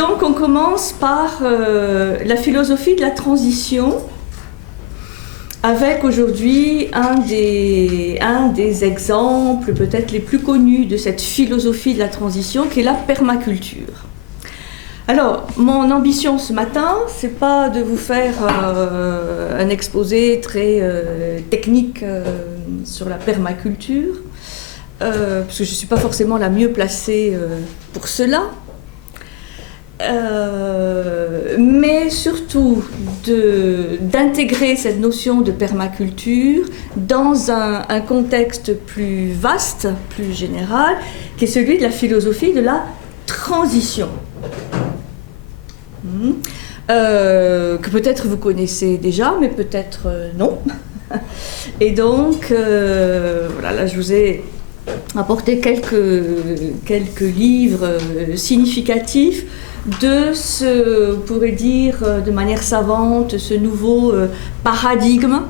donc on commence par la philosophie de la transition, avec aujourd'hui un des exemples peut-être les plus connus de cette philosophie de la transition, qui est la permaculture. Alors, mon ambition ce matin, c'est pas de vous faire un exposé très technique sur la permaculture, parce que je ne suis pas forcément la mieux placée pour cela, mais surtout d'intégrer cette notion de permaculture dans un contexte plus vaste, plus général, qui est celui de la philosophie de la transition. Que peut-être vous connaissez déjà, mais peut-être non. Et donc, voilà, là je vous ai apporté quelques livres significatifs de ce, on pourrait dire de manière savante, ce nouveau paradigme,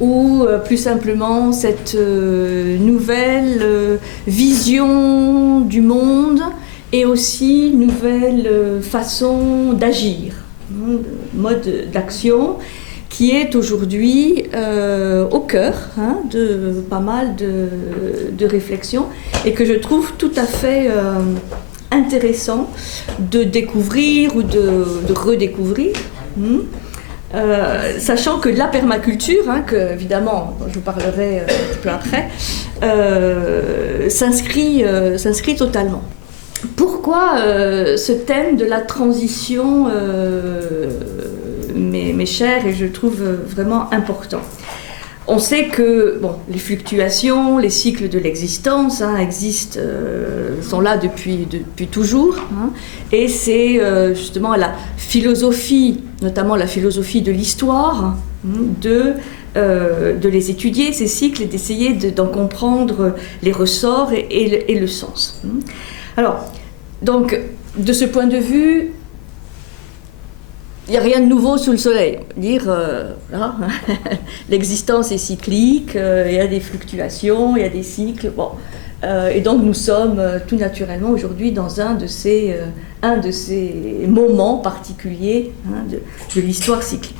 ou plus simplement cette nouvelle vision du monde, et aussi nouvelle façon d'agir, mode d'action, qui est aujourd'hui au cœur de pas mal de réflexions, et que je trouve tout à fait intéressant de découvrir ou de redécouvrir, sachant que la permaculture, que évidemment je vous parlerai un petit peu après, s'inscrit totalement. Pourquoi ce thème de la transition m'est cher et je trouve vraiment important? On sait que les fluctuations, les cycles de l'existence existent, sont là depuis toujours, et c'est justement la philosophie, notamment la philosophie de l'histoire, de les étudier, ces cycles, et d'essayer d'en comprendre les ressorts et le sens. Alors, donc, de ce point de vue, il n'y a rien de nouveau sous le soleil. Voilà, l'existence est cyclique, il y a des fluctuations, il y a des cycles. Et donc nous sommes tout naturellement aujourd'hui dans un de ces moments particuliers de l'histoire cyclique.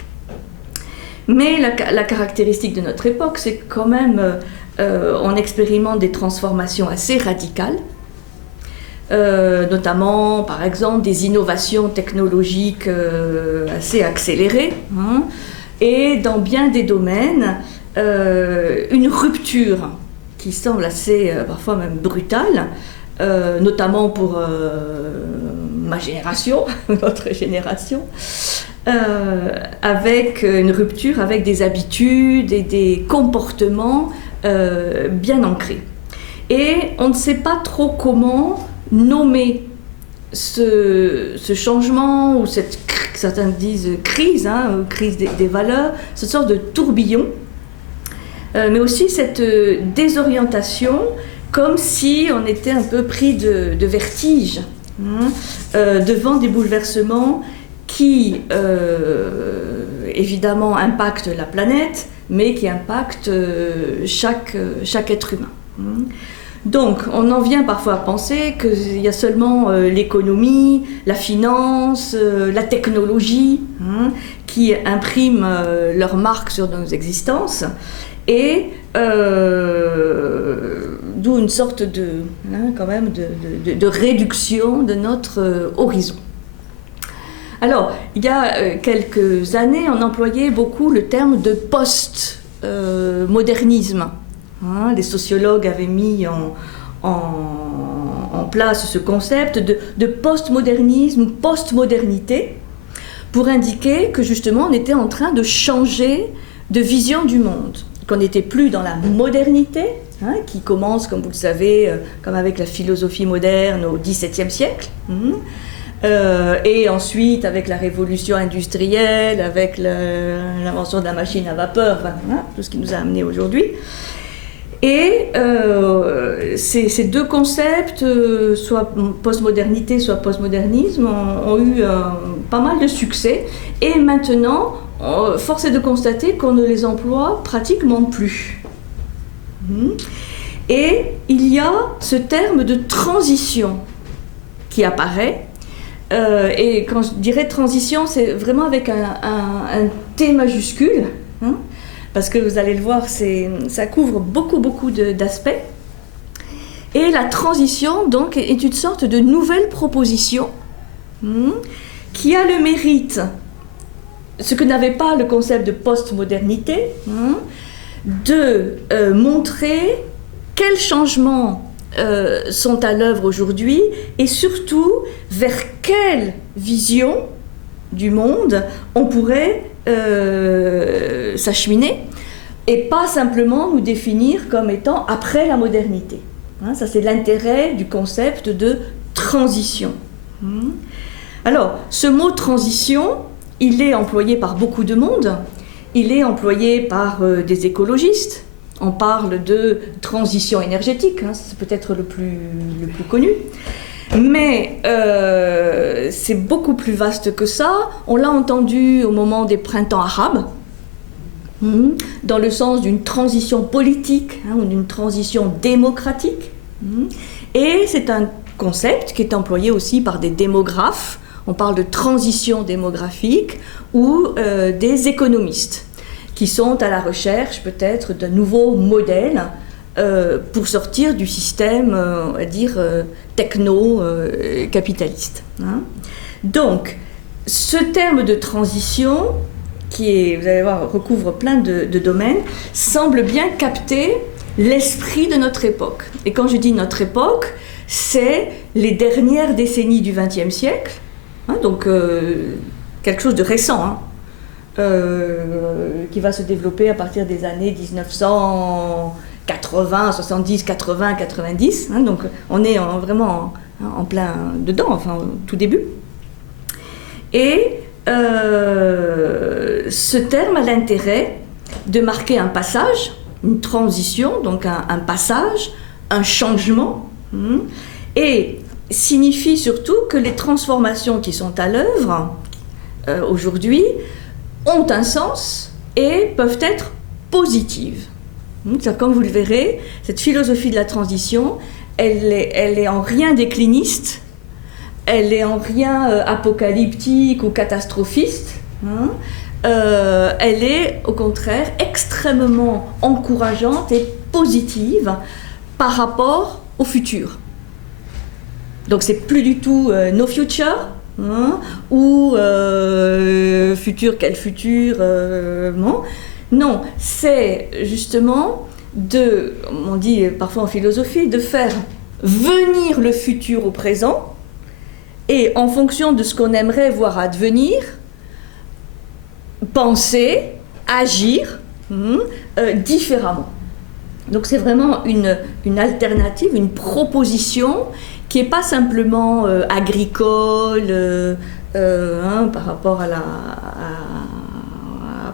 Mais la caractéristique de notre époque, c'est quand même on expérimente des transformations assez radicales. Notamment, par exemple, des innovations technologiques assez accélérées, et dans bien des domaines, une rupture qui semble assez, parfois même brutale, notamment pour ma génération, notre génération, avec une rupture avec des habitudes et des comportements bien ancrés. Et on ne sait pas trop comment nommer ce changement, ou certains disent crise, crise des valeurs, cette sorte de tourbillon, mais aussi cette désorientation, comme si on était un peu pris de vertige devant des bouleversements qui évidemment impactent la planète, mais qui impactent chaque être humain. Donc, on en vient parfois à penser qu'il y a seulement l'économie, la finance, la technologie qui impriment leur marque sur nos existences, et d'où une sorte de réduction de notre horizon. Alors, il y a quelques années, on employait beaucoup le terme de post-modernisme. Les sociologues avaient mis en place ce concept de postmodernisme, postmodernité, pour indiquer que justement on était en train de changer de vision du monde, qu'on n'était plus dans la modernité, qui commence, comme vous le savez, comme avec la philosophie moderne au XVIIe siècle, et ensuite avec la révolution industrielle, avec l'invention de la machine à vapeur, tout ce qui nous a amené aujourd'hui. Et ces deux concepts, soit postmodernité, soit postmodernisme, ont eu pas mal de succès. Et maintenant, force est de constater qu'on ne les emploie pratiquement plus. Et il y a ce terme de transition qui apparaît Et quand je dirais transition, c'est vraiment avec un T majuscule, hein, parce que vous allez le voir, ça couvre beaucoup d'aspects. Et la transition, donc, est une sorte de nouvelle proposition qui a le mérite, ce que n'avait pas le concept de postmodernité, de montrer quels changements sont à l'œuvre aujourd'hui et surtout vers quelle vision du monde on pourrait s'acheminer et pas simplement nous définir comme étant après la modernité. Ça, c'est l'intérêt du concept de transition. Alors, ce mot transition, il est employé par beaucoup de monde. Il est employé par des écologistes. On parle de transition énergétique, hein, c'est peut-être le plus connu. Mais c'est beaucoup plus vaste que ça. On l'a entendu au moment des printemps arabes, dans le sens d'une transition politique, ou d'une transition démocratique. Et c'est un concept qui est employé aussi par des démographes. On parle de transition démographique ou des économistes qui sont à la recherche peut-être d'un nouveau modèle pour sortir du système, on va dire, techno-capitaliste. Donc, ce terme de transition, qui est, vous allez voir, recouvre plein de domaines, semble bien capter l'esprit de notre époque. Et quand je dis notre époque, c'est les dernières décennies du XXe siècle, donc quelque chose de récent, qui va se développer à partir des années 1980, 70, 80, 90. Donc on est vraiment en plein dedans, enfin au tout début. Et ce terme a l'intérêt de marquer un passage, une transition, donc un passage, un changement, et signifie surtout que les transformations qui sont à l'œuvre aujourd'hui ont un sens et peuvent être positives. Comme vous le verrez, cette philosophie de la transition, elle est en rien décliniste, elle est en rien apocalyptique ou catastrophiste, elle est au contraire extrêmement encourageante et positive par rapport au futur. Donc c'est plus du tout no future, ou futur, quel futur, non, c'est justement on dit parfois en philosophie, de faire venir le futur au présent et en fonction de ce qu'on aimerait voir advenir, penser, agir différemment. Donc c'est vraiment une alternative, une proposition qui n'est pas simplement agricole par rapport à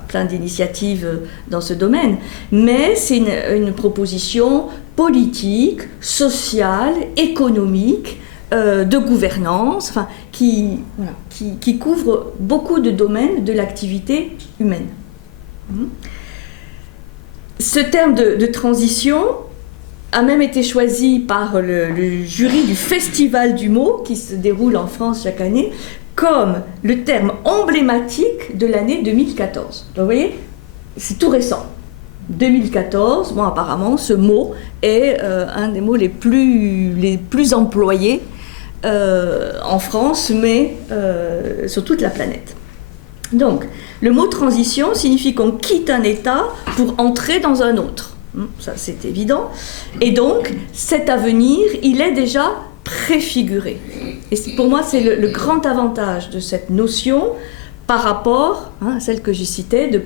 plein d'initiatives dans ce domaine, mais c'est une proposition politique, sociale, économique, de gouvernance, qui couvre beaucoup de domaines de l'activité humaine. Ce terme de transition a même été choisi par le jury du Festival du mot qui se déroule en France chaque année comme le terme emblématique de l'année 2014. Donc vous voyez, c'est tout récent. 2014, apparemment, ce mot est un des mots les plus employés en France, mais sur toute la planète. Donc, le mot transition signifie qu'on quitte un état pour entrer dans un autre. Ça, c'est évident. Et donc, cet avenir, il est déjà préfiguré. Et pour moi, c'est le grand avantage de cette notion par rapport à celle que j'ai citée de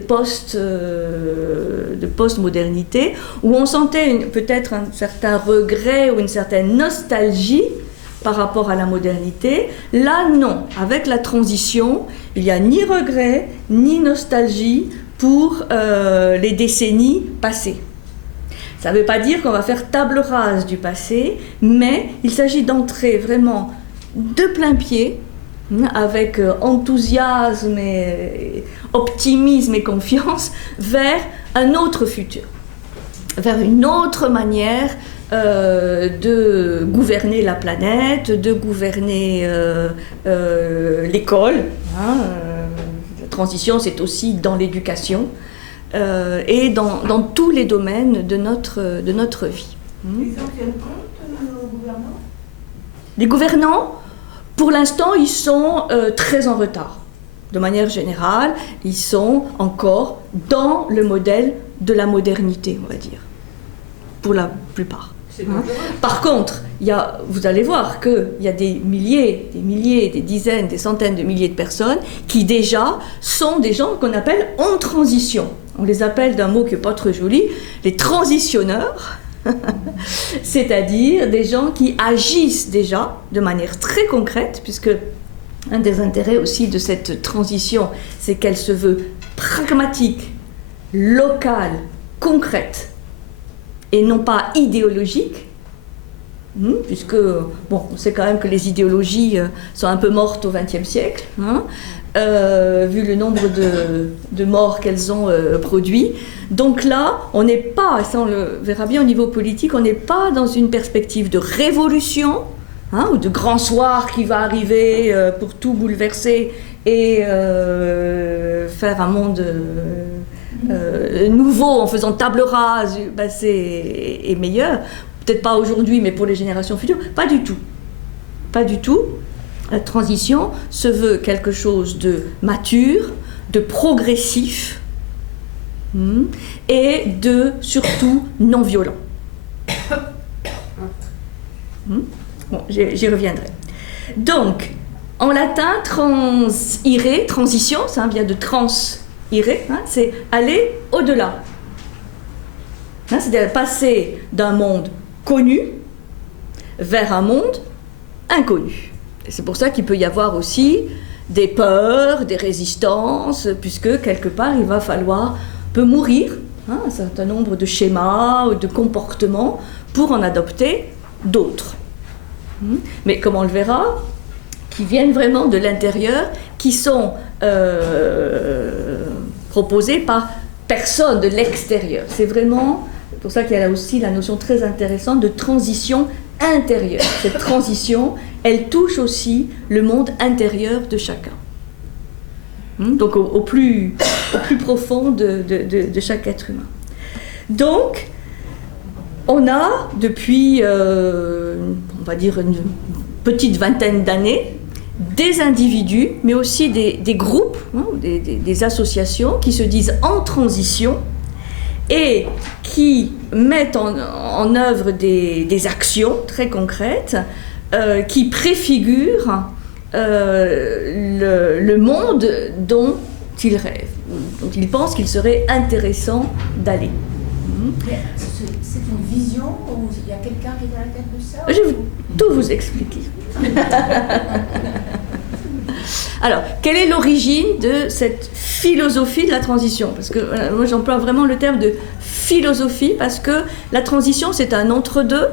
postmodernité, où on sentait peut-être un certain regret ou une certaine nostalgie par rapport à la modernité. Là, non. Avec la transition, il n'y a ni regret, ni nostalgie pour les décennies passées. Ça ne veut pas dire qu'on va faire table rase du passé, mais il s'agit d'entrer vraiment de plein pied, avec enthousiasme, et optimisme et confiance, vers un autre futur, vers une autre manière de gouverner la planète, de gouverner l'école. La transition, c'est aussi dans l'éducation et dans tous les domaines de notre vie. Ils en tiennent compte, nos gouvernants ? Les gouvernants, pour l'instant, ils sont très en retard. De manière générale, ils sont encore dans le modèle de la modernité, on va dire, pour la plupart. Par contre, vous allez voir qu'il y a des milliers, des dizaines, des centaines de milliers de personnes qui déjà sont des gens qu'on appelle en transition. On les appelle d'un mot qui n'est pas très joli, les transitionneurs. C'est-à-dire des gens qui agissent déjà de manière très concrète, puisque un des intérêts aussi de cette transition, c'est qu'elle se veut pragmatique, locale, concrète, et non pas idéologique, puisque, bon, on sait quand même que les idéologies sont un peu mortes au XXe siècle, vu le nombre de morts qu'elles ont produit. Donc là, on n'est pas, ça on le verra bien au niveau politique, on n'est pas dans une perspective de révolution, ou de grand soir qui va arriver pour tout bouleverser et faire un monde nouveau en faisant table rase, et meilleur. Peut-être pas aujourd'hui, mais pour les générations futures. Pas du tout. Pas du tout. La transition se veut quelque chose de mature, de progressif, et de surtout non violent. Bon, j'y reviendrai. Donc, en latin, transire, transition, ça vient de transire, c'est aller au-delà. C'est-à-dire passer d'un monde connu vers un monde inconnu. Et c'est pour ça qu'il peut y avoir aussi des peurs, des résistances, puisque quelque part il va falloir mourir un certain nombre de schémas ou de comportements pour en adopter d'autres. Mais comme on le verra, qui viennent vraiment de l'intérieur, qui sont proposés par personne de l'extérieur. C'est vraiment pour ça qu'il y a là aussi la notion très intéressante de transition intérieure. Cette transition, elle touche aussi le monde intérieur de chacun. Donc au plus profond de chaque être humain. Donc, on a depuis, on va dire, une petite vingtaine d'années, des individus, mais aussi des groupes, des associations qui se disent en transition et qui mettent en œuvre des actions très concrètes qui préfigurent le monde dont ils rêvent, dont ils pensent qu'il serait intéressant d'aller. C'est une vision ou il y a quelqu'un qui est à la tête de ça? Je vais tout vous expliquer. Alors, quelle est l'origine de cette philosophie de la transition? Parce que moi j'emploie vraiment le terme de philosophie parce que la transition c'est un entre-deux.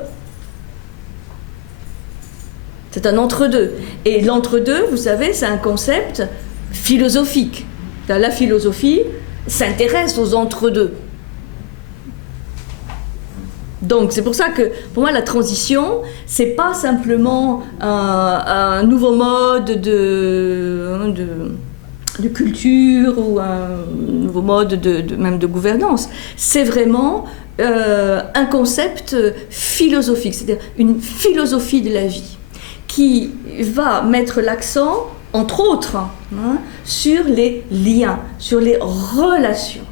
C'est un entre-deux. Et l'entre-deux, vous savez, c'est un concept philosophique. La philosophie s'intéresse aux entre-deux. Donc c'est pour ça que pour moi la transition c'est pas simplement un nouveau mode de culture ou un nouveau mode même de gouvernance, c'est vraiment un concept philosophique, c'est-à-dire une philosophie de la vie qui va mettre l'accent entre autres sur les liens, sur les relations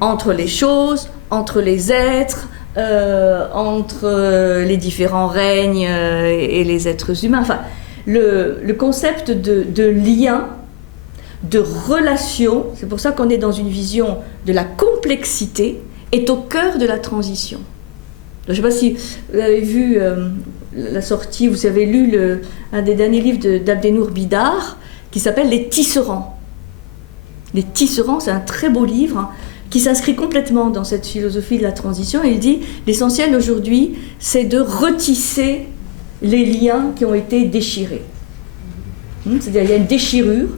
entre les choses, entre les êtres, entre les différents règnes et les êtres humains. Enfin, le concept de lien, de relation, c'est pour ça qu'on est dans une vision de la complexité, est au cœur de la transition. Je ne sais pas si vous avez vu la sortie, vous avez lu un des derniers livres d'Abdenour Bidar qui s'appelle Les Tisserands. Les Tisserands, c'est un très beau livre qui s'inscrit complètement dans cette philosophie de la transition. Il dit l'essentiel aujourd'hui, c'est de retisser les liens qui ont été déchirés. C'est-à-dire il y a une déchirure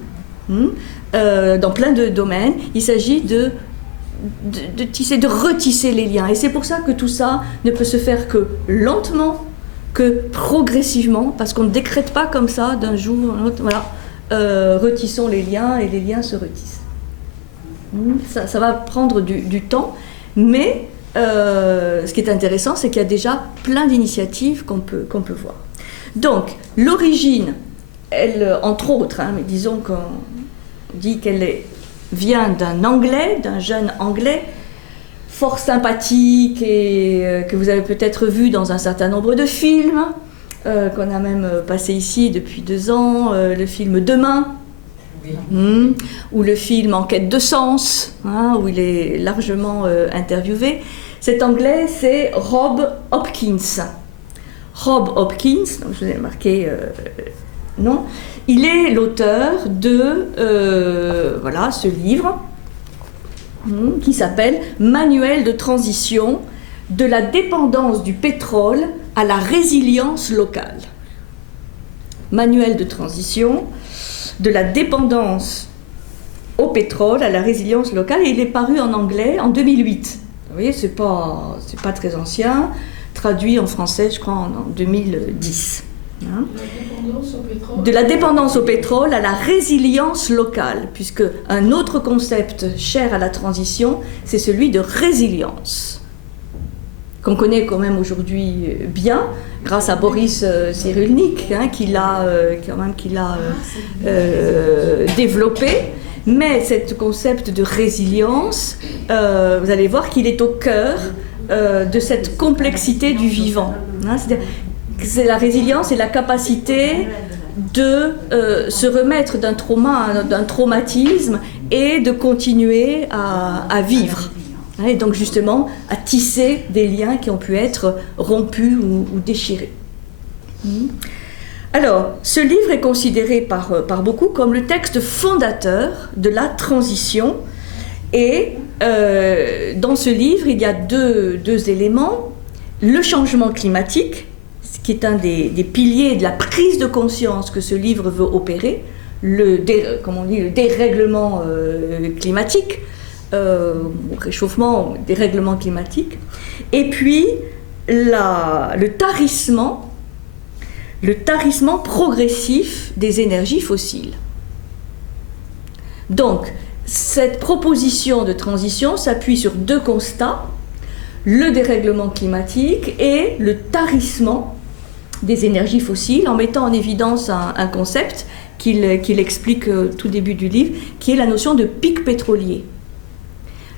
dans plein de domaines. Il s'agit de de tisser, de retisser les liens. Et c'est pour ça que tout ça ne peut se faire que lentement, que progressivement, parce qu'on ne décrète pas comme ça d'un jour à l'autre, voilà, retissons les liens et les liens se retissent. Ça va prendre du temps, mais ce qui est intéressant, c'est qu'il y a déjà plein d'initiatives qu'on peut voir. Donc, l'origine, elle, entre autres, mais disons qu'on dit qu'elle vient d'un Anglais, d'un jeune Anglais, fort sympathique et que vous avez peut-être vu dans un certain nombre de films, qu'on a même passé ici depuis 2 ans, le film Demain, ou le film En quête de sens, où il est largement interviewé. Cet Anglais, c'est Rob Hopkins. Rob Hopkins, donc je vous ai marqué non, il est l'auteur de voilà, ce livre qui s'appelle Manuel de transition de la dépendance du pétrole à la résilience locale. Manuel de transition de la dépendance au pétrole à la résilience locale, et il est paru en anglais en 2008. Vous voyez, c'est pas très ancien, traduit en français, je crois, en 2010. De la dépendance au pétrole à la résilience locale, puisque un autre concept cher à la transition, c'est celui de résilience, qu'on connaît quand même aujourd'hui bien, grâce à Boris Cyrulnik, qui l'a développé. Mais ce concept de résilience, vous allez voir qu'il est au cœur de cette complexité du vivant. C'est-à-dire que la résilience et la capacité de se remettre d'un trauma, d'un traumatisme, et de continuer à vivre. Et donc justement à tisser des liens qui ont pu être rompus ou déchirés. Alors, ce livre est considéré par beaucoup comme le texte fondateur de la transition. Et dans ce livre, il y a deux éléments. Le changement climatique, ce qui est un des piliers de la prise de conscience que ce livre veut opérer, le dérèglement climatique, réchauffement, dérèglement climatique, et puis le tarissement progressif des énergies fossiles. Donc, cette proposition de transition s'appuie sur 2 constats, le dérèglement climatique et le tarissement des énergies fossiles, en mettant en évidence un concept qu'il explique au tout début du livre, qui est la notion de pic pétrolier.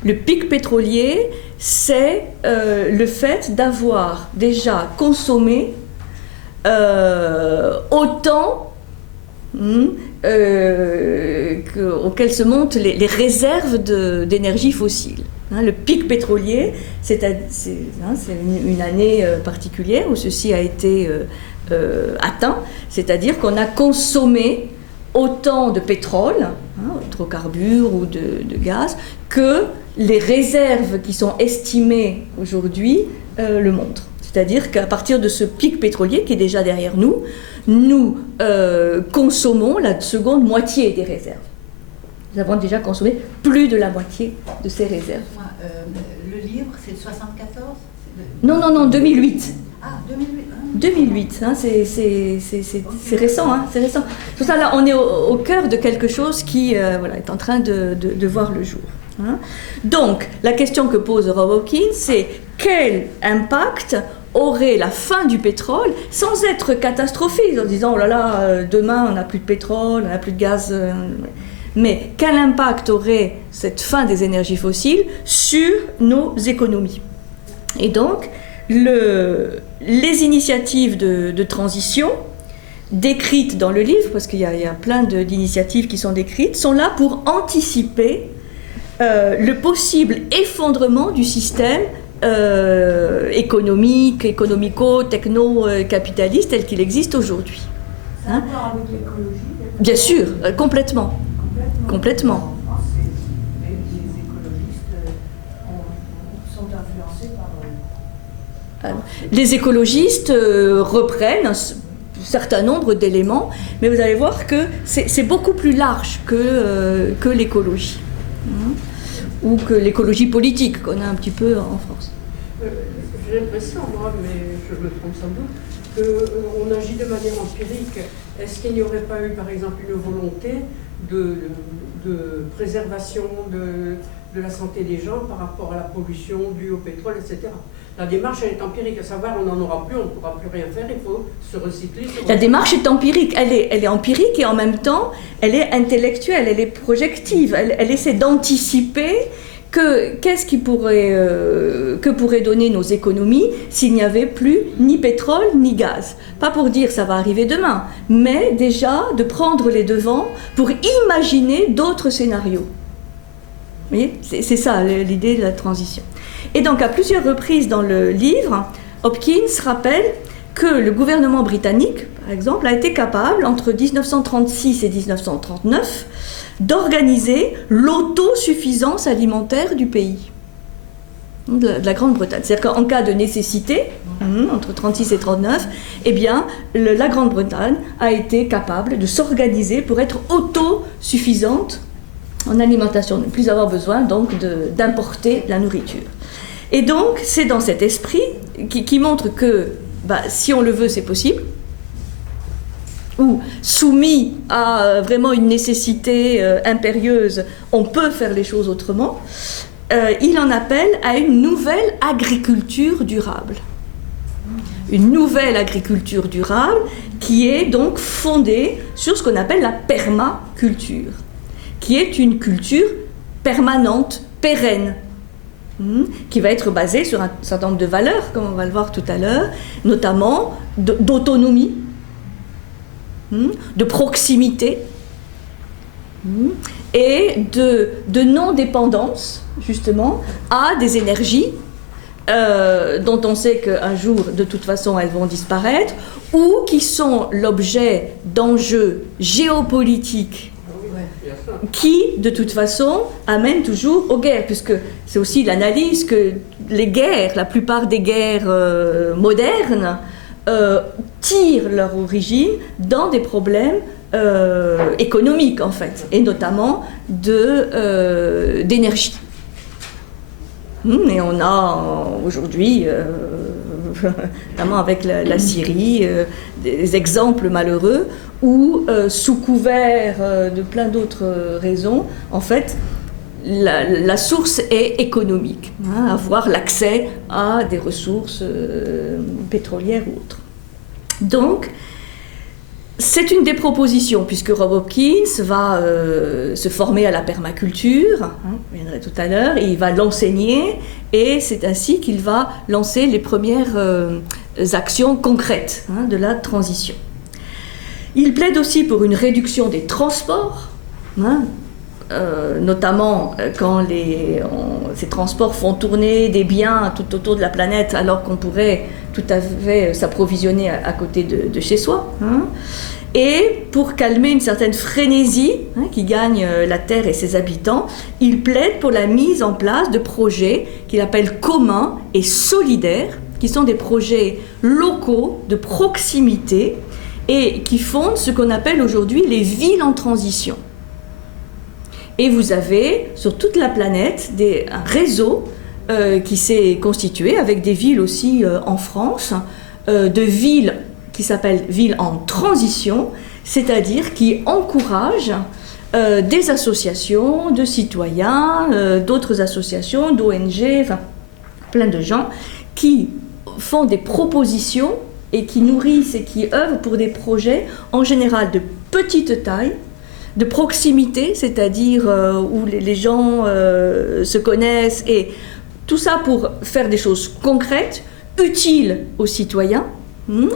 Le pic pétrolier, c'est le fait d'avoir déjà consommé autant auxquelles se montent les réserves d'énergie fossile. Le pic pétrolier, c'est une année particulière où ceci a été atteint, c'est-à-dire qu'on a consommé autant de pétrole, hydrocarbures ou de gaz, que les réserves qui sont estimées aujourd'hui le montrent. C'est-à-dire qu'à partir de ce pic pétrolier qui est déjà derrière nous, nous consommons la seconde moitié des réserves. Nous avons déjà consommé plus de la moitié de ces réserves. Le livre, c'est de 74 ? Non, 2008. Ah, 2008. 2008, c'est récent, c'est récent. Tout ça, là, on est au cœur de quelque chose qui est en train de voir le jour. Donc, la question que pose Rob Hopkins, c'est quel impact aurait la fin du pétrole, sans être catastrophique, en disant, oh là là, demain on n'a plus de pétrole, on n'a plus de gaz, mais quel impact aurait cette fin des énergies fossiles sur nos économies? Et donc, les initiatives de transition décrites dans le livre, parce qu'il y a plein d'initiatives qui sont décrites, sont là pour anticiper le possible effondrement du système économique, économico-techno-capitaliste tel qu'il existe aujourd'hui. Ça a à voir avec l'écologie? Bien sûr, complètement. Complètement. Les écologistes sont influencés par... Les écologistes reprennent un certain nombre d'éléments, mais vous allez voir que c'est beaucoup plus large que l'écologie. ou que l'écologie politique qu'on a un petit peu en France. J'ai l'impression, moi, mais je me trompe sans doute, qu'on agit de manière empirique. Est-ce qu'il n'y aurait pas eu, par exemple, une volonté de préservation de la santé des gens par rapport à la pollution due au pétrole, etc. La démarche, elle est empirique, à savoir, on n'en aura plus, on ne pourra plus rien faire, il faut se recycler. La démarche est empirique, elle est empirique et en même temps, elle est intellectuelle, elle est projective, elle essaie d'anticiper qu'est-ce qui que pourraient donner nos économies s'il n'y avait plus ni pétrole ni gaz. Pas pour dire ça va arriver demain, mais déjà de prendre les devants pour imaginer d'autres scénarios. Vous voyez, c'est ça l'idée de la transition. Et donc à plusieurs reprises dans le livre, Hopkins rappelle que le gouvernement britannique, par exemple, a été capable, entre 1936 et 1939, d'organiser l'autosuffisance alimentaire du pays, de la Grande-Bretagne. C'est-à-dire qu'en cas de nécessité, entre 1936 et 1939, eh bien, la Grande-Bretagne a été capable de s'organiser pour être autosuffisante en alimentation, ne plus avoir besoin donc d'importer la nourriture. Et donc, c'est dans cet esprit qui montre que si on le veut, c'est possible, ou soumis à vraiment une nécessité impérieuse, on peut faire les choses autrement. Il en appelle à une nouvelle agriculture durable. Une nouvelle agriculture durable qui est donc fondée sur ce qu'on appelle la permaculture, qui est une culture permanente, pérenne, qui va être basée sur un certain nombre de valeurs, comme on va le voir tout à l'heure, notamment d'autonomie, de proximité et de non-dépendance, justement, à des énergies dont on sait qu'un jour, de toute façon, elles vont disparaître, ou qui sont l'objet d'enjeux géopolitiques qui, de toute façon, amènent toujours aux guerres, puisque c'est aussi l'analyse que les guerres, la plupart des guerres modernes, tirent leur origine dans des problèmes économiques, en fait, et notamment d'énergie. Et on a aujourd'hui, notamment avec la Syrie, des exemples malheureux où, sous couvert de plein d'autres raisons, en fait, la source est économique, avoir l'accès à des ressources pétrolières ou autres. Donc, c'est une des propositions, puisque Rob Hopkins va se former à la permaculture, je viendrai tout à l'heure, et il va l'enseigner, et c'est ainsi qu'il va lancer les premières actions concrètes de la transition. Il plaide aussi pour une réduction des transports, notamment quand ces transports font tourner des biens tout autour de la planète, alors qu'on pourrait tout à fait s'approvisionner à côté de chez soi. Et pour calmer une certaine frénésie qui gagne la Terre et ses habitants, il plaide pour la mise en place de projets qu'il appelle communs et solidaires, qui sont des projets locaux, de proximité, et qui fondent ce qu'on appelle aujourd'hui les villes en transition. Et vous avez sur toute la planète un réseau qui s'est constitué, avec des villes aussi en France, de villes qui s'appellent villes en transition, c'est-à-dire qui encouragent des associations de citoyens, d'autres associations, d'ONG, enfin plein de gens qui font des propositions et qui nourrissent et qui œuvrent pour des projets en général de petite taille, de proximité, c'est-à-dire où les gens se connaissent, et tout ça pour faire des choses concrètes, utiles aux citoyens,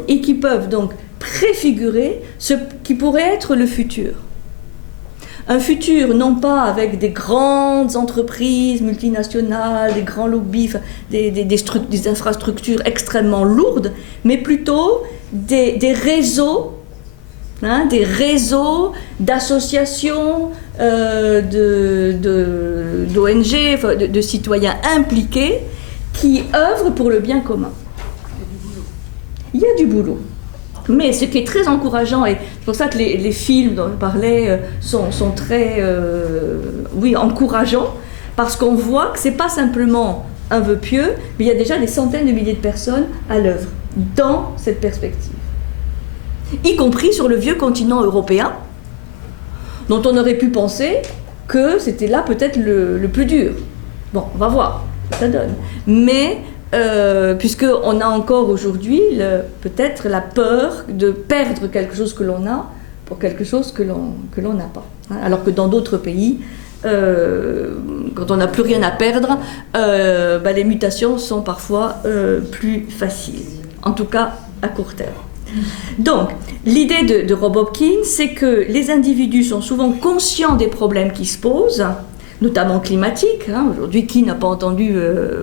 et qui peuvent donc préfigurer ce qui pourrait être le futur. Un futur non pas avec des grandes entreprises multinationales, des grands lobbies, des infrastructures extrêmement lourdes, mais plutôt des réseaux, des réseaux d'associations, d'ONG, de citoyens impliqués qui œuvrent pour le bien commun. Il y a du boulot. Mais ce qui est très encourageant, et c'est pour ça que les films dont je parlais sont très encourageants, parce qu'on voit que ce n'est pas simplement un vœu pieux, mais il y a déjà des centaines de milliers de personnes à l'œuvre dans cette perspective. Y compris sur le vieux continent européen, dont on aurait pu penser que c'était là peut-être le plus dur. Bon, on va voir ce que ça donne. Mais, puisqu'on a encore aujourd'hui peut-être la peur de perdre quelque chose que l'on a pour quelque chose que l'on n'a pas. Alors que dans d'autres pays, quand on n'a plus rien à perdre, les mutations sont parfois plus faciles, en tout cas à court terme. Donc, l'idée de Rob Hopkins, c'est que les individus sont souvent conscients des problèmes qui se posent, notamment climatiques. Aujourd'hui, qui n'a pas entendu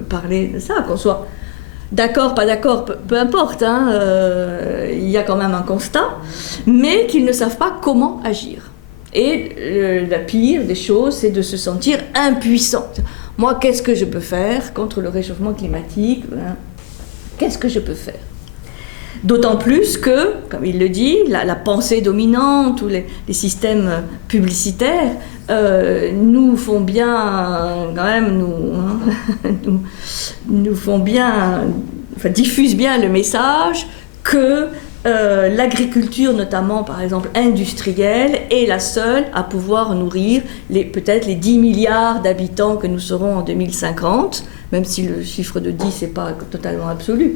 parler de ça, qu'on soit d'accord, pas d'accord, peu importe, il y a quand même un constat, mais qu'ils ne savent pas comment agir. Et la pire des choses, c'est de se sentir impuissant. Moi, qu'est-ce que je peux faire contre le réchauffement climatique? Qu'est-ce que je peux faire? D'autant plus que, comme il le dit, la pensée dominante ou les systèmes publicitaires nous font bien, quand même, nous font bien, enfin, diffusent bien le message que l'agriculture, notamment par exemple industrielle, est la seule à pouvoir nourrir peut-être les 10 milliards d'habitants que nous serons en 2050, même si le chiffre de 10 n'est pas totalement absolu.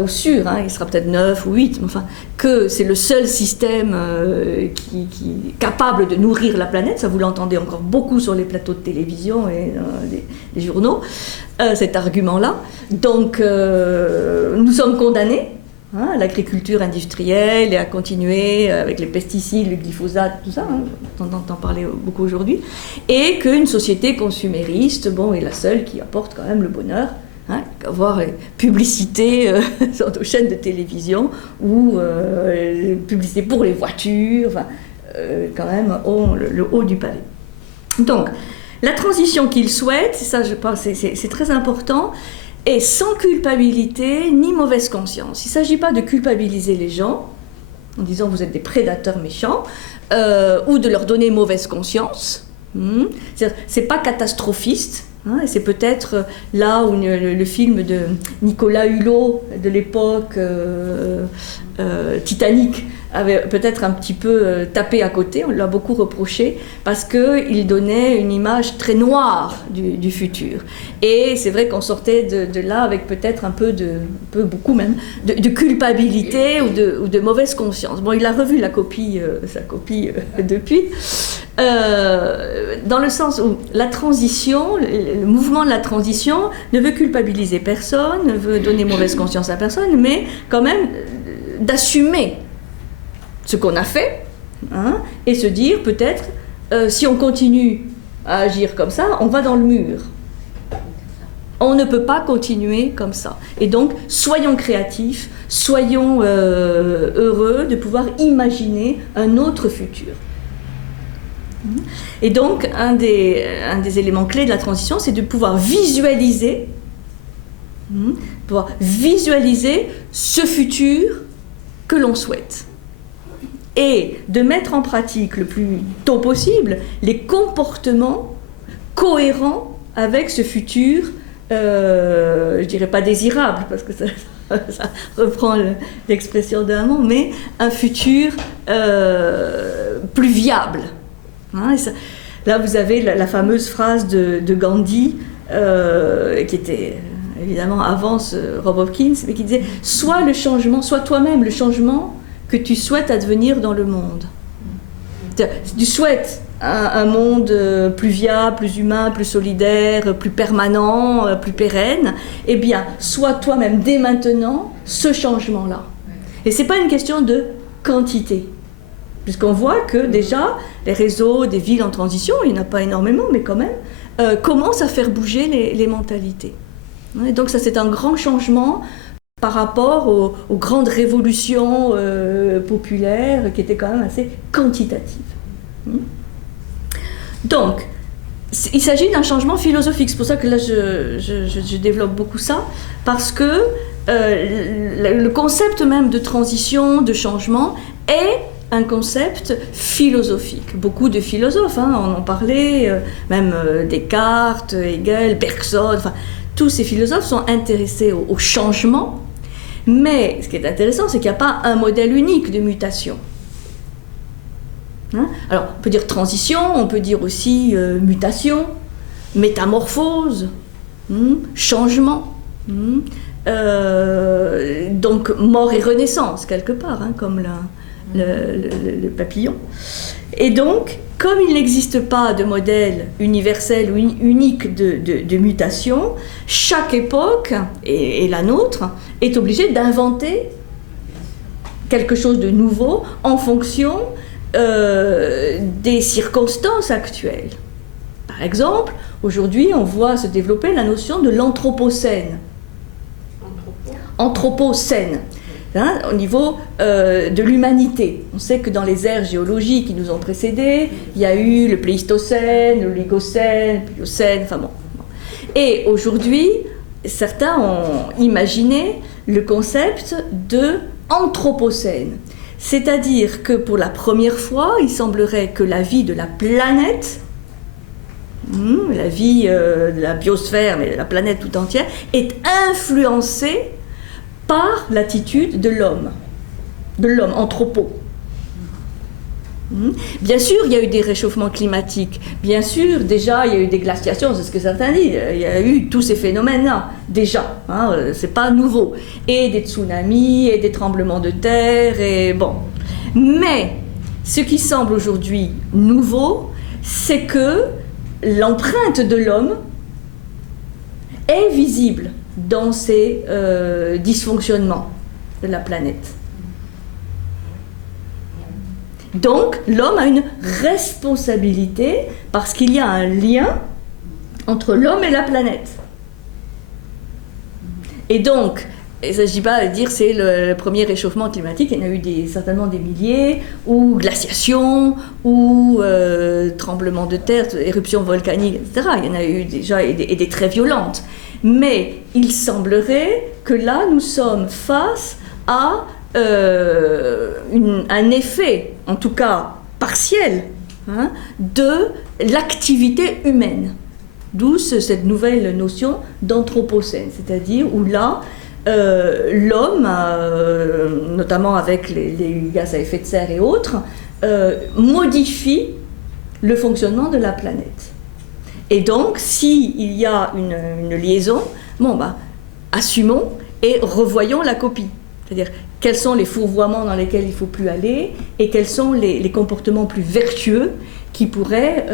Ou sûr, il sera peut-être 9 ou 8, mais enfin, que c'est le seul système qui est capable de nourrir la planète. Ça, vous l'entendez encore beaucoup sur les plateaux de télévision et dans les journaux, cet argument-là. Donc, nous sommes condamnés à l'agriculture industrielle et à continuer avec les pesticides, le glyphosate, tout ça, on entend parler beaucoup aujourd'hui, et qu'une société consumériste est la seule qui apporte quand même le bonheur. Avoir publicité sur nos chaînes de télévision ou publicité pour les voitures, quand même le haut du panier. Donc, la transition qu'il souhaite, ça je pense c'est très important, est sans culpabilité ni mauvaise conscience. Il ne s'agit pas de culpabiliser les gens en disant vous êtes des prédateurs méchants ou de leur donner mauvaise conscience. C'est pas catastrophiste. Et c'est peut-être là où le film de Nicolas Hulot de l'époque Titanic avait peut-être un petit peu tapé à côté, on l'a beaucoup reproché, parce qu'il donnait une image très noire du futur. Et c'est vrai qu'on sortait de là avec peut-être beaucoup même, de culpabilité ou de mauvaise conscience. Bon, il a revu sa copie depuis, dans le sens où la transition, le mouvement de la transition ne veut culpabiliser personne, ne veut donner mauvaise conscience à personne, mais quand même d'assumer ce qu'on a fait, et se dire peut-être, si on continue à agir comme ça, on va dans le mur. On ne peut pas continuer comme ça. Et donc, soyons créatifs, soyons heureux de pouvoir imaginer un autre futur. Et donc, un des éléments clés de la transition, c'est de pouvoir visualiser ce futur que l'on souhaite. Et de mettre en pratique le plus tôt possible les comportements cohérents avec ce futur, je dirais pas désirable, parce que ça reprend l'expression de Hamon, mais un futur plus viable. Là, vous avez la fameuse phrase de Gandhi, qui était évidemment avant Rob Hopkins, mais qui disait « Sois le changement, sois toi-même le changement que tu souhaites advenir dans le monde. » Si tu souhaites un monde plus viable, plus humain, plus solidaire, plus permanent, plus pérenne, eh bien, sois toi-même dès maintenant ce changement-là. Et ce n'est pas une question de quantité. Puisqu'on voit que déjà, les réseaux des villes en transition, il n'y en a pas énormément, mais quand même, commencent à faire bouger les mentalités. Et donc ça, c'est un grand changement par rapport aux grandes révolutions populaires qui étaient quand même assez quantitatives. Donc, il s'agit d'un changement philosophique. C'est pour ça que là, je développe beaucoup ça, parce que le concept même de transition, de changement, est un concept philosophique. Beaucoup de philosophes en ont parlé, même Descartes, Hegel, Bergson, enfin, tous ces philosophes sont intéressés au changement, mais ce qui est intéressant, c'est qu'il n'y a pas un modèle unique de mutation. Alors, on peut dire transition, on peut dire aussi mutation, métamorphose, changement. Donc, mort et renaissance, quelque part, comme le papillon. Et donc, comme il n'existe pas de modèle universel ou unique de mutation, chaque époque, et la nôtre, est obligée d'inventer quelque chose de nouveau en fonction des circonstances actuelles. Par exemple, aujourd'hui, on voit se développer la notion de l'anthropocène. Anthropocène. Au niveau de l'humanité. On sait que dans les ères géologiques qui nous ont précédés, il y a eu le Pléistocène, l'Oligocène, le Pliocène, enfin bon. Et aujourd'hui, certains ont imaginé le concept de anthropocène. C'est-à-dire que pour la première fois, il semblerait que la vie de la planète, la vie de la biosphère, mais de la planète tout entière, est influencée par l'attitude de l'homme anthropo. Bien sûr, il y a eu des réchauffements climatiques. Bien sûr, déjà, il y a eu des glaciations, c'est ce que certains disent. Il y a eu tous ces phénomènes-là, déjà. C'est pas nouveau. Et des tsunamis, et des tremblements de terre, et bon. Mais, ce qui semble aujourd'hui nouveau, c'est que l'empreinte de l'homme est visible dans ces dysfonctionnements de la planète. Donc, l'homme a une responsabilité parce qu'il y a un lien entre l'homme et la planète. Et donc, il ne s'agit pas de dire que c'est le premier réchauffement climatique, il y en a eu certainement des milliers, ou glaciations, ou tremblements de terre, éruptions volcaniques, etc. Il y en a eu déjà et des très violentes. Mais il semblerait que là, nous sommes face à un effet, en tout cas partiel, de l'activité humaine. D'où cette nouvelle notion d'anthropocène, c'est-à-dire où là, l'homme, notamment avec les gaz à effet de serre et autres, modifie le fonctionnement de la planète. Et donc, s'il y a une liaison, assumons et revoyons la copie. C'est-à-dire, quels sont les fourvoiements dans lesquels il ne faut plus aller et quels sont les comportements plus vertueux qui pourraient,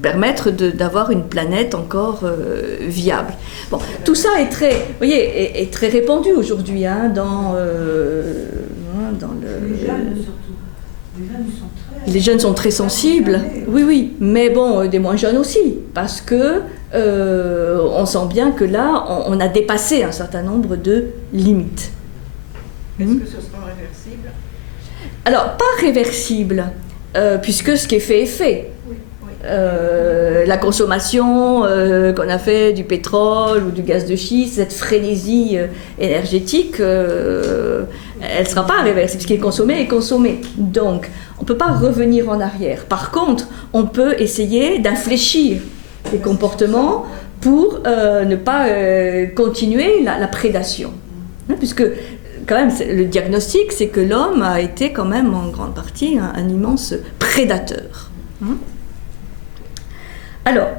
permettre d'avoir une planète encore viable. Bon, tout ça est très répandu aujourd'hui dans le... Les jeunes surtout. Les jeunes sont très sensibles, oui, mais bon, des moins jeunes aussi, parce que on sent bien que là, on a dépassé un certain nombre de limites. Est-ce que ce sera réversible? Alors, pas réversible, puisque ce qui est fait est fait. Oui. La consommation qu'on a fait du pétrole ou du gaz de schiste, cette frénésie énergétique, elle ne sera pas réversible. Ce qui est consommé. Donc, on ne peut pas revenir en arrière. Par contre, on peut essayer d'infléchir les comportements pour ne pas continuer la prédation. Puisque, quand même, le diagnostic, c'est que l'homme a été quand même en grande partie un immense prédateur. Alors,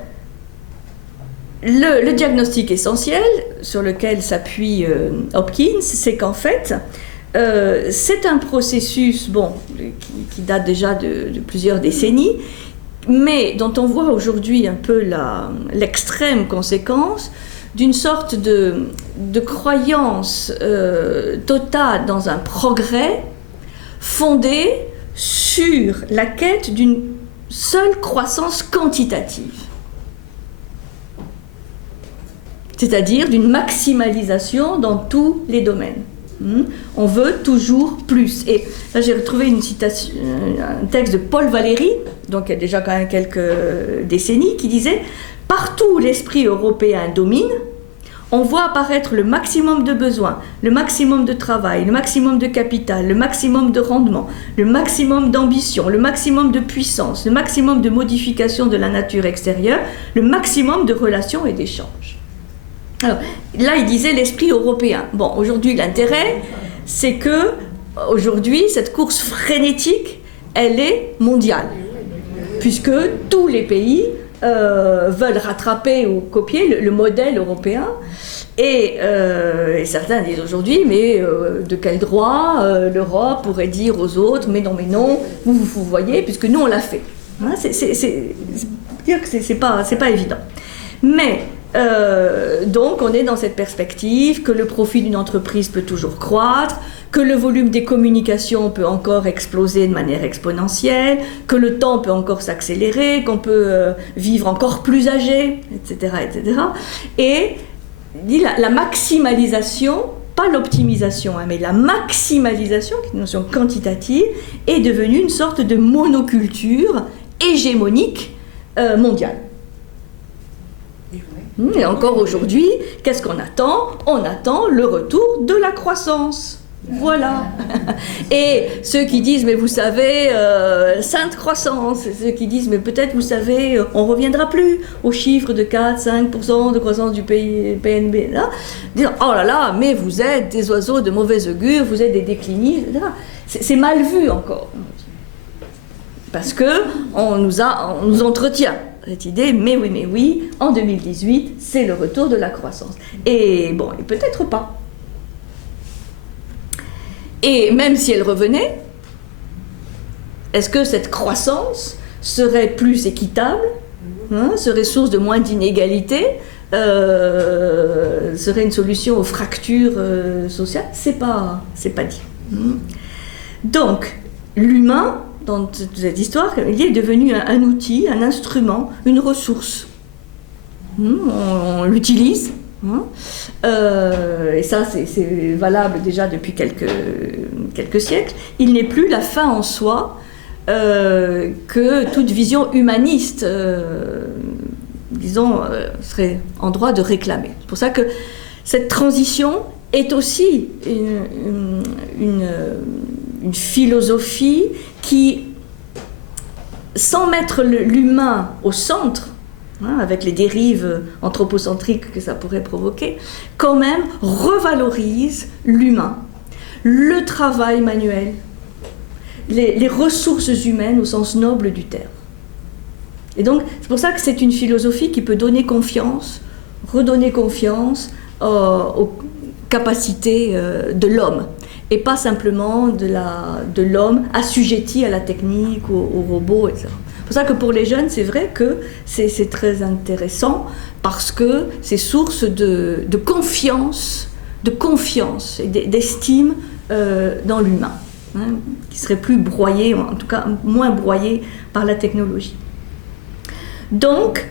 le diagnostic essentiel sur lequel s'appuie Hopkins, c'est qu'en fait, c'est un processus qui date déjà de plusieurs décennies, mais dont on voit aujourd'hui un peu l'extrême conséquence d'une sorte de croyance totale dans un progrès fondé sur la quête d'une seule croissance quantitative, c'est-à-dire d'une maximalisation dans tous les domaines. On veut toujours plus. Et là, j'ai retrouvé une citation, un texte de Paul Valéry, donc il y a déjà quand même quelques décennies, qui disait « Partout où l'esprit européen domine, on voit apparaître le maximum de besoins, le maximum de travail, le maximum de capital, le maximum de rendement, le maximum d'ambition, le maximum de puissance, le maximum de modification de la nature extérieure, le maximum de relations et d'échanges. Alors, là, il disait l'esprit européen. Bon, aujourd'hui, l'intérêt, c'est que, aujourd'hui, cette course frénétique, elle est mondiale, puisque tous les pays veulent rattraper ou copier le modèle européen. Et certains disent aujourd'hui, mais de quel droit l'Europe pourrait dire aux autres, mais non, vous voyez, puisque nous on l'a fait. Hein, dire que c'est pas évident. Mais donc on est dans cette perspective que le profit d'une entreprise peut toujours croître, que le volume des communications peut encore exploser de manière exponentielle, que le temps peut encore s'accélérer, qu'on peut vivre encore plus âgé, etc. Et dit la maximalisation, pas l'optimisation, mais la maximalisation, qui est une notion quantitative, est devenue une sorte de monoculture hégémonique mondiale. Et encore aujourd'hui, qu'est-ce qu'on attend? On attend le retour de la croissance. Voilà. Et ceux qui disent, mais vous savez, sainte croissance, ceux qui disent, mais peut-être, vous savez, on ne reviendra plus aux chiffres de 4-5% de croissance du PNB. Là, dire, oh là là, mais vous êtes des oiseaux de mauvais augure, vous êtes des déclinistes, etc. C'est mal vu encore. Parce qu'on nous entretient cette idée, mais oui, en 2018, c'est le retour de la croissance. Et bon, et peut-être pas. Et même si elle revenait, est-ce que cette croissance serait plus équitable, serait source de moins d'inégalités, serait une solution aux fractures sociales? C'est pas dit. Donc, l'humain, dans cette histoire, il est devenu un outil, un instrument, une ressource. On l'utilise. Et ça c'est valable déjà depuis quelques siècles. Il n'est plus la fin en soi que toute vision humaniste serait en droit de réclamer. C'est pour ça que cette transition est aussi une philosophie qui, sans mettre l'humain au centre, avec les dérives anthropocentriques que ça pourrait provoquer, quand même revalorise l'humain, le travail manuel, les ressources humaines au sens noble du terme. Et donc, c'est pour ça que c'est une philosophie qui peut donner confiance, redonner confiance aux capacités de l'homme, et pas simplement de l'homme assujetti à la technique, aux robots, etc. C'est pour ça que pour les jeunes, c'est vrai que c'est très intéressant, parce que c'est source de confiance et d'estime dans l'humain, qui serait plus broyé, en tout cas moins broyé par la technologie. Donc,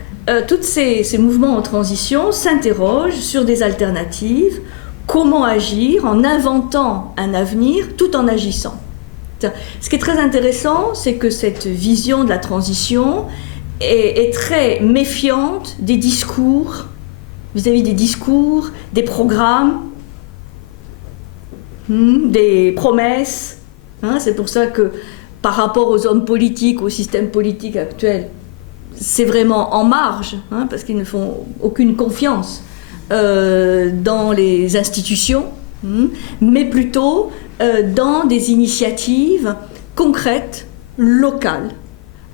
tous ces mouvements en transition s'interrogent sur des alternatives, comment agir en inventant un avenir tout en agissant. Ce qui est très intéressant, c'est que cette vision de la transition est très méfiante des discours, vis-à-vis des discours, des programmes, des promesses. C'est pour ça que par rapport aux hommes politiques, au système politique actuel, c'est vraiment en marge, parce qu'ils ne font aucune confiance dans les institutions, mais plutôt dans des initiatives concrètes, locales,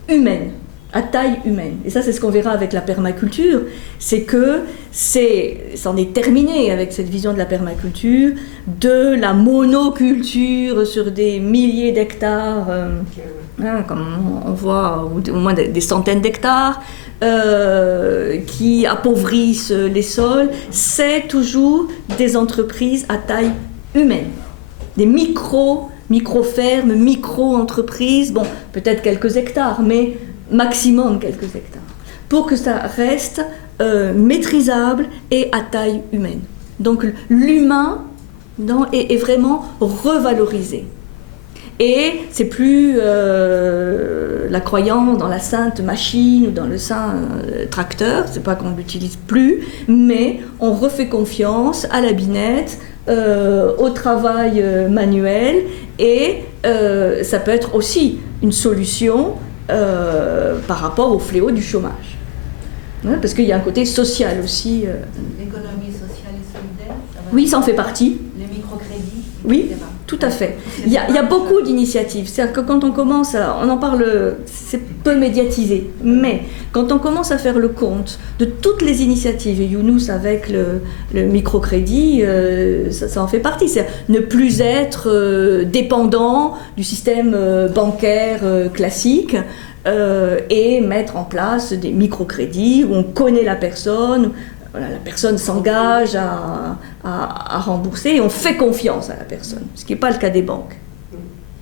humaines, à taille humaine. Et ça, c'est ce qu'on verra avec la permaculture, c'est que c'en est terminé avec cette vision de la permaculture, de la monoculture sur des milliers d'hectares, comme on voit, ou au moins des centaines d'hectares, qui appauvrissent les sols. C'est toujours des entreprises à taille humaine, des micro-fermes, micro-entreprises, bon, peut-être quelques hectares, mais maximum quelques hectares, pour que ça reste maîtrisable et à taille humaine. Donc l'humain est vraiment revalorisé. Et c'est plus la croyance dans la sainte machine ou dans le saint tracteur, c'est pas qu'on ne l'utilise plus, mais on refait confiance à la binette, au travail manuel, et ça peut être aussi une solution par rapport au fléau du chômage. Ouais, parce qu'il y a un côté social aussi. L'économie sociale et solidaire, ça va. Oui, ça en fait partie. Les microcrédits, Oui, etc. tout à fait. Il y a beaucoup d'initiatives. C'est-à-dire que quand on commence, on en parle, c'est peu médiatisé, mais quand on commence à faire le compte de toutes les initiatives, et Younous avec le microcrédit, ça en fait partie. C'est ne plus être dépendant du système bancaire classique, et mettre en place des microcrédits où on connaît la personne. Voilà, la personne s'engage à rembourser et on fait confiance à la personne, ce qui n'est pas le cas des banques,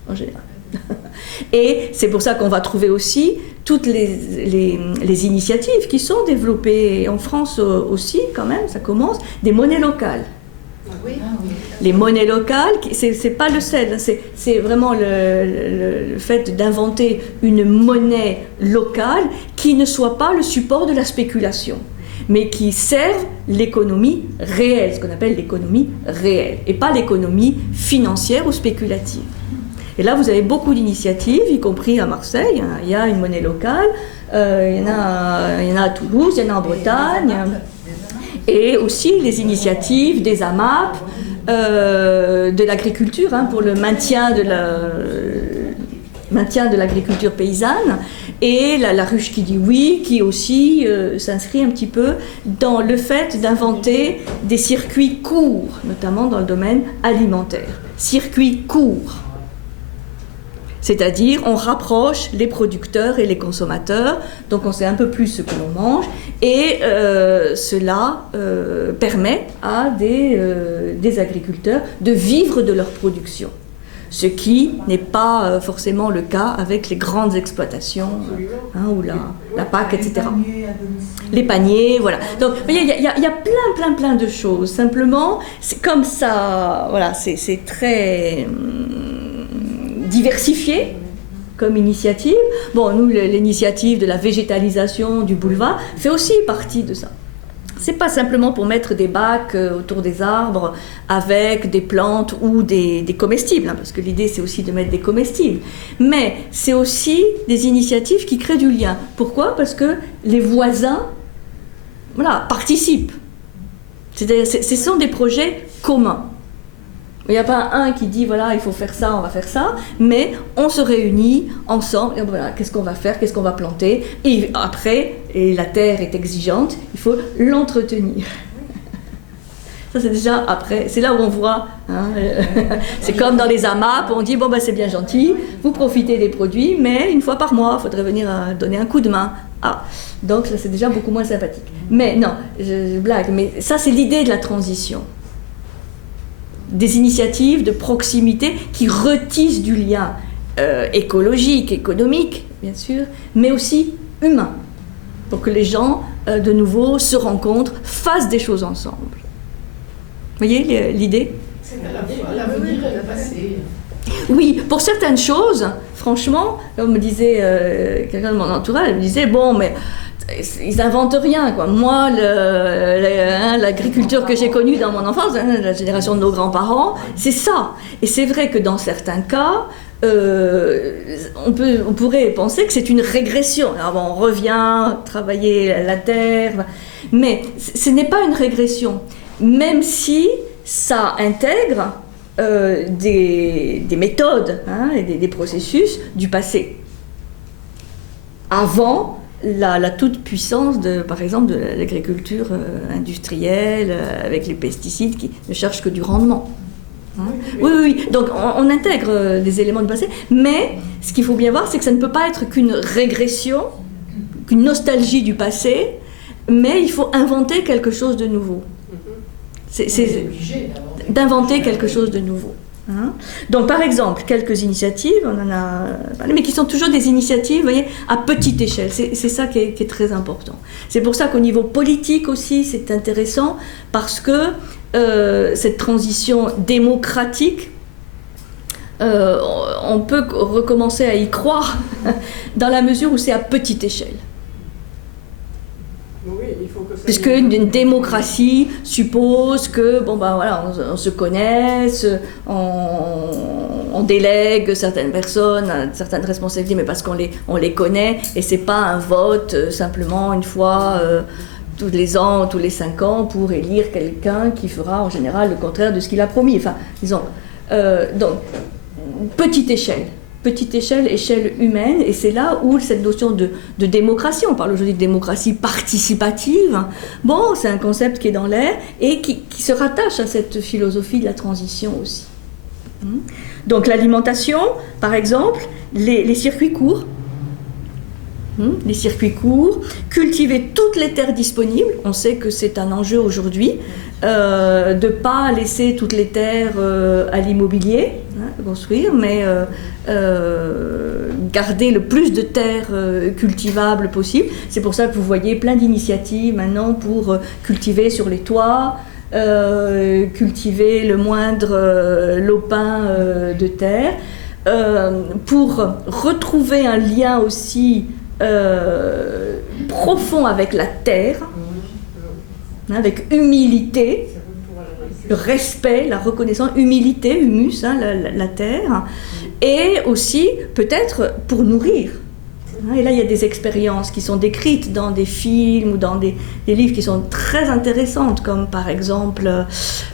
en général. Et c'est pour ça qu'on va trouver aussi toutes les initiatives qui sont développées en France aussi, quand même, ça commence, des monnaies locales. Oui. Les monnaies locales, c'est pas le sel, c'est vraiment le fait d'inventer une monnaie locale qui ne soit pas le support de la spéculation, mais qui serve l'économie réelle, ce qu'on appelle l'économie réelle, et pas l'économie financière ou spéculative. Et là, vous avez beaucoup d'initiatives, y compris à Marseille. Il y a une monnaie locale, il y en a à Toulouse, il y en a en Bretagne, et aussi les initiatives des AMAP, de l'agriculture, pour le maintien de l'agriculture paysanne, et la ruche qui dit oui, qui aussi s'inscrit un petit peu dans le fait d'inventer des circuits courts, notamment dans le domaine alimentaire. Circuits courts. C'est-à-dire, on rapproche les producteurs et les consommateurs, donc on sait un peu plus ce que l'on mange, et cela permet à des agriculteurs de vivre de leur production. Ce qui n'est pas forcément le cas avec les grandes exploitations, ou la PAC, etc. Les paniers, voilà. Donc, vous voyez, il y a plein de choses. Simplement, c'est comme ça, voilà, c'est très diversifié comme initiative. Bon, nous, l'initiative de la végétalisation du boulevard fait aussi partie de ça. C'est pas simplement pour mettre des bacs autour des arbres avec des plantes ou des comestibles, parce que l'idée c'est aussi de mettre des comestibles. Mais c'est aussi des initiatives qui créent du lien. Pourquoi ? Parce que les voisins, participent. C'est-à-dire, ce sont des projets communs. Il n'y a pas un qui dit, voilà, il faut faire ça, on va faire ça, mais on se réunit ensemble, et voilà, qu'est-ce qu'on va faire, qu'est-ce qu'on va planter, et après, et la terre est exigeante, il faut l'entretenir. Ça, c'est déjà après, c'est là où on voit, c'est comme dans les AMAP, on dit, c'est bien gentil, vous profitez des produits, mais une fois par mois, il faudrait venir donner un coup de main. Donc ça, c'est déjà beaucoup moins sympathique. Mais non, je blague, mais ça, c'est l'idée de la transition. Des initiatives de proximité qui retissent du lien écologique, économique, bien sûr, mais aussi humain, pour que les gens, de nouveau, se rencontrent, fassent des choses ensemble. Vous voyez l'idée ? C'est l'avenir et le passé. Oui, pour certaines choses, franchement, comme me disait quelqu'un de mon entourage, elle me disait, mais ils n'inventent rien, quoi. Moi, l'agriculture que j'ai connue dans mon enfance, la génération de nos grands-parents, c'est ça. Et c'est vrai que dans certains cas, on pourrait penser que c'est une régression. Alors on revient travailler la terre, mais ce n'est pas une régression, même si ça intègre des méthodes et des processus du passé. Avant la toute-puissance, par exemple, de l'agriculture industrielle, avec les pesticides qui ne cherchent que du rendement. Oui. Donc on intègre des éléments du passé, mais ce qu'il faut bien voir, c'est que ça ne peut pas être qu'une régression, qu'une nostalgie du passé, mais il faut inventer quelque chose de nouveau. C'est d'inventer quelque chose de nouveau. Donc par exemple, quelques initiatives, on en a parlé, mais qui sont toujours des initiatives, vous voyez, à petite échelle. C'est ça qui est très important. C'est pour ça qu'au niveau politique aussi, c'est intéressant, parce que cette transition démocratique on peut recommencer à y croire dans la mesure où c'est à petite échelle. Oui, il faut que ça Puisque une démocratie suppose que on se connaisse, on délègue certaines personnes à certaines responsabilités, mais parce qu'on les connaît, et c'est pas un vote simplement une fois tous les ans, tous les 5 ans pour élire quelqu'un qui fera en général le contraire de ce qu'il a promis. Enfin, disons, donc petite échelle, échelle humaine, et c'est là où cette notion de démocratie, on parle aujourd'hui de démocratie participative, bon, c'est un concept qui est dans l'air et qui se rattache à cette philosophie de la transition aussi. Donc l'alimentation, par exemple, les circuits courts, cultiver toutes les terres disponibles, on sait que c'est un enjeu aujourd'hui, de ne pas laisser toutes les terres à l'immobilier, construire, mais garder le plus de terres cultivables possible. C'est pour ça que vous voyez plein d'initiatives maintenant pour cultiver sur les toits, cultiver le moindre lopin de terre, pour retrouver un lien aussi profond avec la terre, avec humilité, le respect, la reconnaissance, humilité, humus, la terre, et aussi peut-être pour nourrir. Et là, il y a des expériences qui sont décrites dans des films ou dans des livres qui sont très intéressantes, comme par exemple,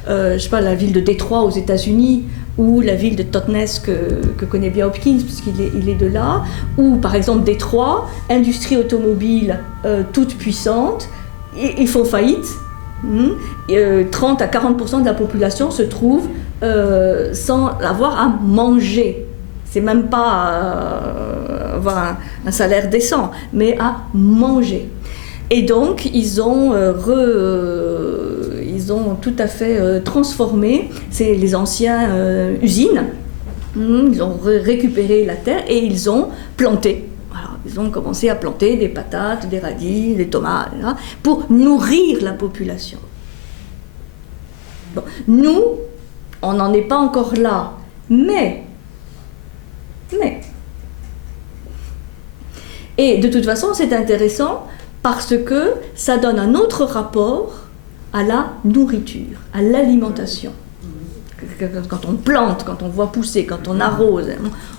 la ville de Détroit aux États-Unis, ou la ville de Totnes que connaît bien Hopkins, puisqu'il est de là, ou par exemple Détroit, industrie automobile toute puissante, ils font faillite. 30 à 40% de la population se trouve sans avoir à manger. C'est même pas avoir un salaire décent, mais à manger. Et donc, ils ont tout à fait transformé les anciennes usines. Ils ont récupéré la terre et ils ont planté. Voilà, ils ont commencé à planter des patates, des radis, des tomates, etc., pour nourrir la population. Bon, nous, on n'en est pas encore là, mais... Et de toute façon, c'est intéressant parce que ça donne un autre rapport à la nourriture, à l'alimentation. Quand on plante, quand on voit pousser, quand on arrose,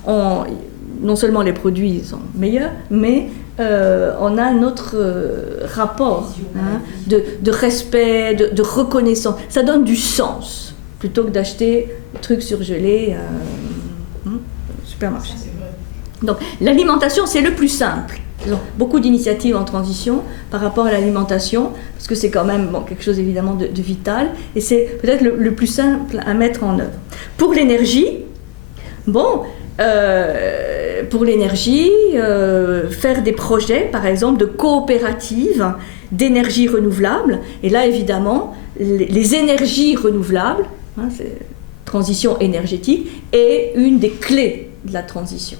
non seulement les produits sont meilleurs, mais on a un autre rapport de respect, de reconnaissance. Ça donne du sens, plutôt que d'acheter des trucs surgelés supermarché. Donc l'alimentation, c'est le plus simple. Beaucoup d'initiatives en transition par rapport à l'alimentation, parce que c'est quand même quelque chose évidemment de vital, et c'est peut-être le plus simple à mettre en œuvre. Pour l'énergie, faire des projets, par exemple, de coopératives d'énergie renouvelable, et là évidemment, les énergies renouvelables, c'est transition énergétique, est une des clés de la transition.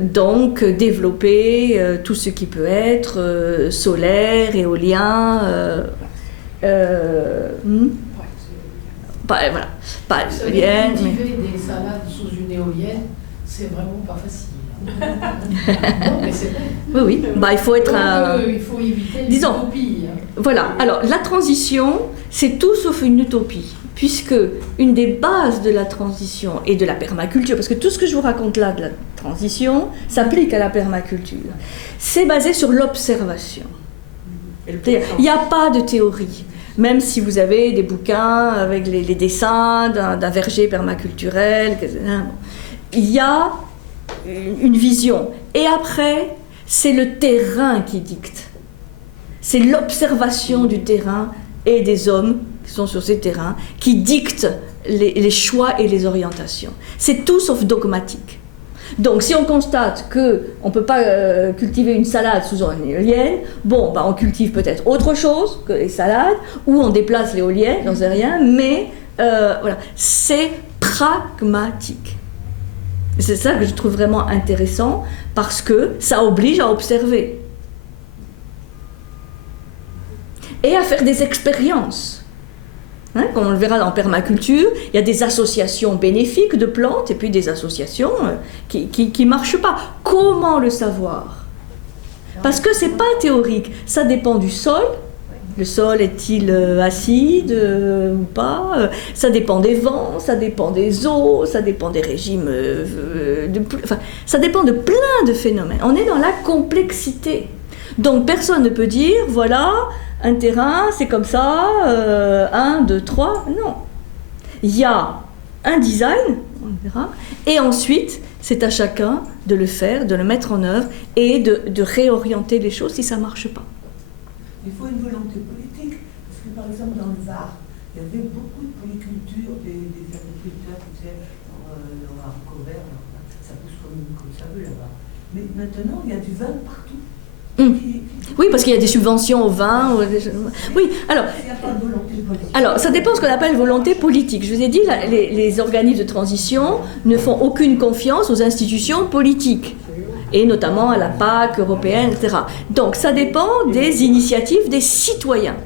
Donc développer tout ce qui peut être solaire, éolien, pas éolienne. Cultiver des salades sous une éolienne, c'est vraiment pas facile. Non, mais c'est vrai. Oui. Il faut être il faut éviter l'utopie. Voilà. Alors la transition, c'est tout sauf une utopie, puisque une des bases de la transition et de la permaculture, parce que tout ce que je vous raconte là de la transition s'applique à la permaculture, c'est basé sur l'observation. Il n'y a pas de théorie. Même si vous avez des bouquins avec les dessins d'un verger permaculturel, il y a une vision. Et après, c'est le terrain qui dicte. C'est l'observation du terrain et des hommes qui sont sur ces terrains qui dictent les choix et les orientations. C'est tout sauf dogmatique. Donc si on constate qu'on ne peut pas cultiver une salade sous une éolienne, on cultive peut-être autre chose que les salades, ou on déplace l'éolienne, j'en sais rien, mais voilà, c'est pragmatique. Et c'est ça que je trouve vraiment intéressant, parce que ça oblige à observer. Et à faire des expériences. Comme on le verra en permaculture, il y a des associations bénéfiques de plantes et puis des associations qui ne marchent pas. Comment le savoir? Parce que ce n'est pas théorique, ça dépend du sol. Le sol est-il acide ou pas? Ça dépend des vents, ça dépend des eaux, ça dépend des régimes, ça dépend de plein de phénomènes. On est dans la complexité. Donc personne ne peut dire, voilà, un terrain, c'est comme ça, 1, 2, 3, non. Il y a un design, on verra, et ensuite, c'est à chacun de le faire, de le mettre en œuvre et de réorienter les choses si ça ne marche pas. Il faut une volonté politique, parce que par exemple dans le Var, il y avait beaucoup de polyculture des agriculteurs qui faisaient le haricot vert, ça pousse comme ça veut là-bas. Mais maintenant, il y a du vin partout. Oui, parce qu'il y a des subventions au vin. Oui, alors, il n'y a pas de volonté politique. Alors, ça dépend de ce qu'on appelle volonté politique. Je vous ai dit, les organismes de transition ne font aucune confiance aux institutions politiques, et notamment à la PAC européenne, etc. Donc, ça dépend des initiatives des citoyens.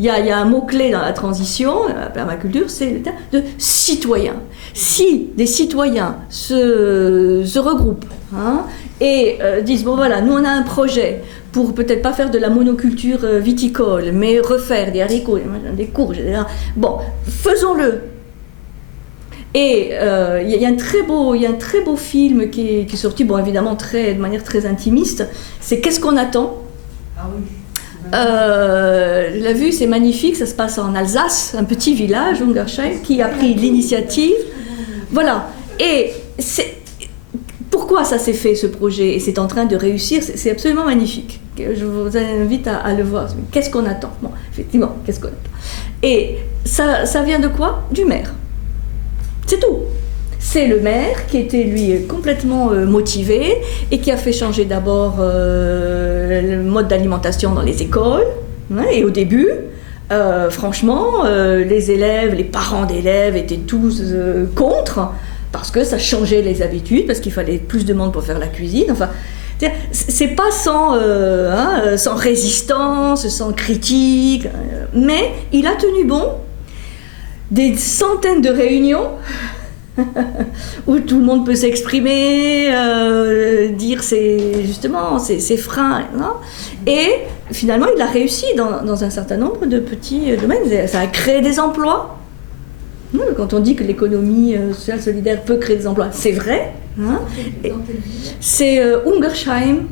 Il y a un mot-clé dans la transition, la permaculture, c'est le terme de citoyen. Si des citoyens se regroupent et disent, bon voilà, nous on a un projet pour peut-être pas faire de la monoculture viticole, mais refaire des haricots, des courges, etc. Bon, faisons-le. Et il y a un très beau film qui est sorti, bon évidemment de manière très intimiste, c'est Qu'est-ce qu'on attend? Ah oui. La vue, c'est magnifique, ça se passe en Alsace, un petit village, Ungersheim, qui a pris l'initiative. Voilà. Et pourquoi ça s'est fait, ce projet, et c'est en train de réussir, c'est absolument magnifique. Je vous invite à le voir. Qu'est-ce qu'on attend? Bon, effectivement, qu'est-ce qu'on attend? Et ça vient de quoi? Du maire. C'est tout. C'est le maire qui était, lui, complètement motivé et qui a fait changer d'abord le mode d'alimentation dans les écoles. Et au début, franchement, les élèves, les parents d'élèves étaient tous contre, parce que ça changeait les habitudes, parce qu'il fallait plus de monde pour faire la cuisine. Enfin, c'est pas sans résistance, sans critique, mais il a tenu bon. Des centaines de réunions où tout le monde peut s'exprimer, dire ses freins, non? Et finalement il a réussi dans un certain nombre de petits domaines. Ça a créé des emplois. Quand on dit que l'économie sociale solidaire peut créer des emplois, c'est vrai. C'est Ungersheim,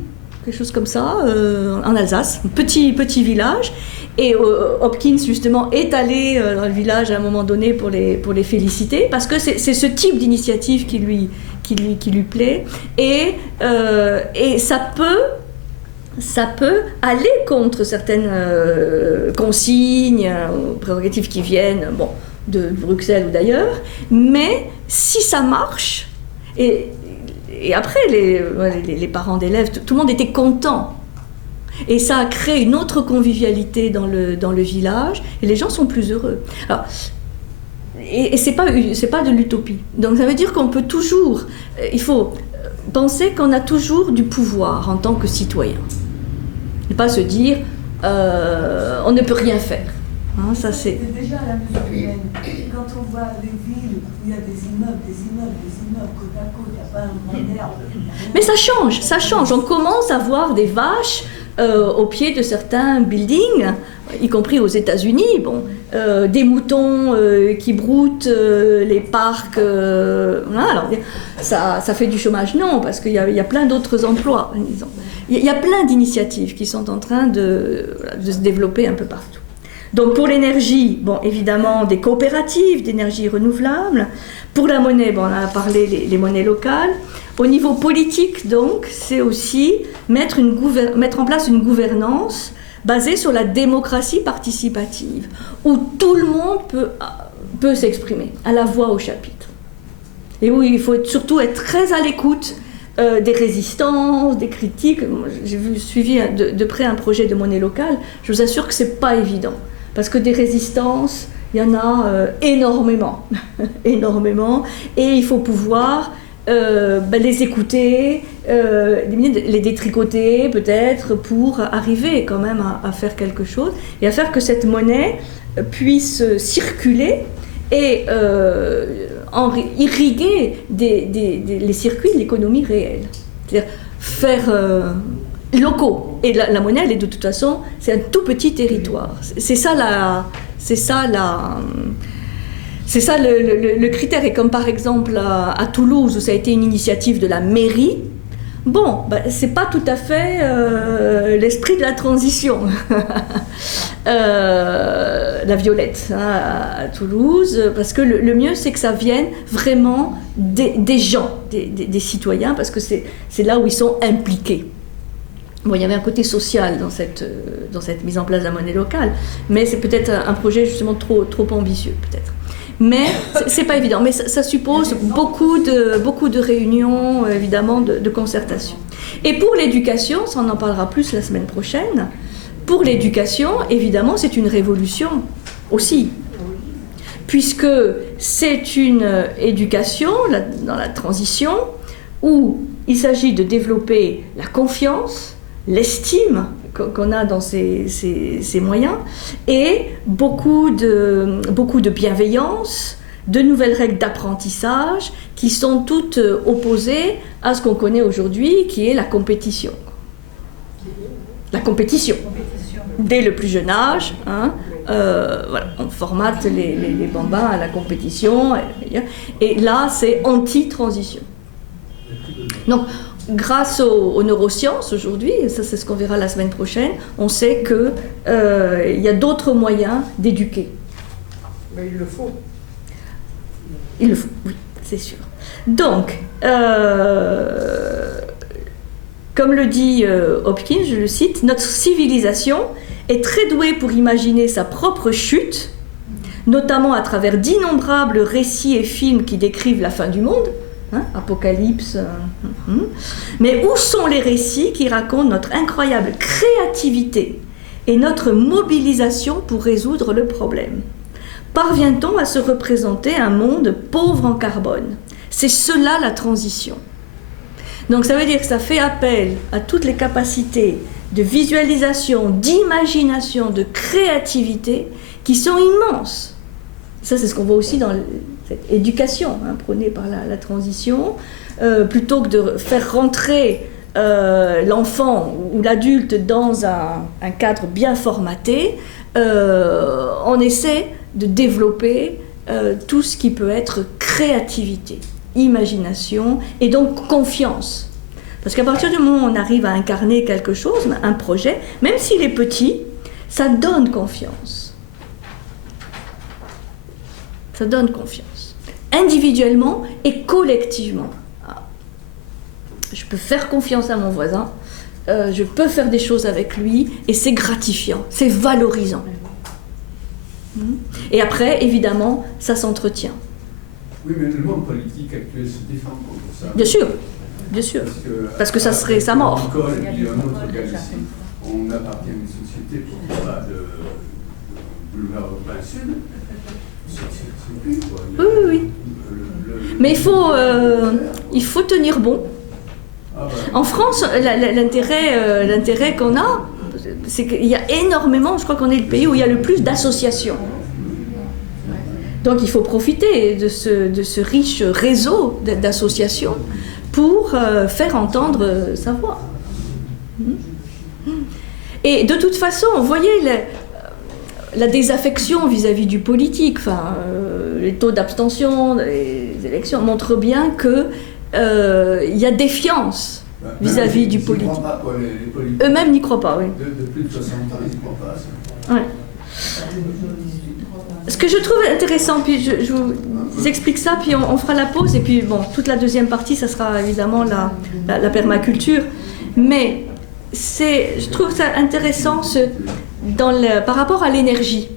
quelque chose comme ça, en Alsace, un petit village. Et Hopkins, justement, est allé dans le village à un moment donné pour les féliciter, parce que c'est ce type d'initiative qui lui plaît. Et ça peut aller contre certaines consignes ou prérogatives qui viennent de Bruxelles ou d'ailleurs, mais si ça marche, et après les parents d'élèves, tout le monde était content. Et ça a créé une autre convivialité dans le village, et les gens sont plus heureux. Alors, et c'est pas de l'utopie. Donc ça veut dire qu'on peut toujours, il faut penser qu'on a toujours du pouvoir en tant que citoyen. Ne pas se dire, on ne peut rien faire. Ça c'est déjà la mesure humaine. Quand on voit des villes où il y a des immeubles côte à côte, il n'y a pas un grand arbre. Mais ça change. On commence à voir des vaches au pied de certains buildings, y compris aux États-Unis, des moutons qui broutent les parcs. Voilà, alors, ça fait du chômage, non, parce qu'il y a plein d'autres emplois, disons. Il y a plein d'initiatives qui sont en train de se développer un peu partout. Donc pour l'énergie, évidemment des coopératives d'énergie renouvelable. Pour la monnaie, on a parlé les monnaies locales. Au niveau politique, donc, c'est aussi mettre en place une gouvernance basée sur la démocratie participative, où tout le monde peut s'exprimer, à la voix au chapitre. Et où il faut surtout être très à l'écoute des résistances, des critiques. J'ai suivi de près un projet de monnaie locale. Je vous assure que c'est pas évident, parce que des résistances, il y en a énormément, énormément, et il faut pouvoir les écouter, les détricoter peut-être pour arriver quand même à faire quelque chose et à faire que cette monnaie puisse circuler et irriguer les circuits de l'économie réelle. C'est-à-dire faire locaux. Et la monnaie, elle est de toute façon, c'est un tout petit territoire. C'est ça le critère. Et comme par exemple à Toulouse, où ça a été une initiative de la mairie, bon, c'est pas tout à fait l'esprit de la transition. La Violette, à Toulouse, parce que le mieux, c'est que ça vienne vraiment des gens, des citoyens, parce que c'est là où ils sont impliqués. Bon, il y avait un côté social dans cette mise en place de la monnaie locale, mais c'est peut-être un projet justement trop ambitieux, peut-être. Mais c'est pas évident, mais ça suppose beaucoup de réunions, évidemment, de concertation. Et pour l'éducation, ça on en parlera plus la semaine prochaine, pour l'éducation, évidemment, c'est une révolution aussi, puisque c'est une éducation dans la transition où il s'agit de développer la confiance, l'estime qu'on a dans ces moyens, et beaucoup de bienveillance, de nouvelles règles d'apprentissage qui sont toutes opposées à ce qu'on connaît aujourd'hui, qui est la compétition. La compétition. Dès le plus jeune âge, voilà, on formate les bambins à la compétition, et là c'est anti-transition. Donc, grâce aux neurosciences aujourd'hui, ça c'est ce qu'on verra la semaine prochaine, on sait qu'il y a d'autres moyens d'éduquer. Mais il le faut. Il le faut, oui, c'est sûr. Donc, comme le dit Hopkins, je le cite, notre civilisation est très douée pour imaginer sa propre chute, notamment à travers d'innombrables récits et films qui décrivent la fin du monde. Apocalypse. Mais où sont les récits qui racontent notre incroyable créativité et notre mobilisation pour résoudre le problème? Parvient-on à se représenter un monde pauvre en carbone? C'est cela la transition. Donc ça veut dire que ça fait appel à toutes les capacités de visualisation, d'imagination, de créativité qui sont immenses. Ça c'est ce qu'on voit aussi dans cette éducation prônée par la transition, plutôt que de faire rentrer l'enfant ou l'adulte dans un cadre bien formaté, on essaie de développer tout ce qui peut être créativité, imagination et donc confiance. Parce qu'à partir du moment où on arrive à incarner quelque chose, un projet, même s'il est petit, ça donne confiance. Ça donne confiance, individuellement et collectivement. Je peux faire confiance à mon voisin, je peux faire des choses avec lui, et c'est gratifiant, c'est valorisant. Et après, évidemment, ça s'entretient. Oui, mais le monde politique actuel se défend contre ça. Bien sûr, bien sûr. Parce que ça serait sa mort. Il y a un autre gars ici. On appartient à une société pour de boulevard Urbain Sud. Oui. Mais il faut tenir bon. En France, l'intérêt qu'on a, c'est qu'il y a énormément, je crois qu'on est le pays où il y a le plus d'associations. Donc il faut profiter de ce riche réseau d'associations pour faire entendre sa voix. Et de toute façon, vous voyez, la désaffection vis-à-vis du politique, les taux d'abstention des élections montrent bien qu'il y a défiance vis-à-vis du politique. Eux-mêmes n'y croient pas, oui. De plus de 60 ans, ils n'y croient pas. Ça. Ouais. Ce que je trouve intéressant, puis je vous explique ça, puis on fera la pause, et puis bon, toute la deuxième partie, ça sera évidemment la permaculture. Mais je trouve ça intéressant par rapport à l'énergie.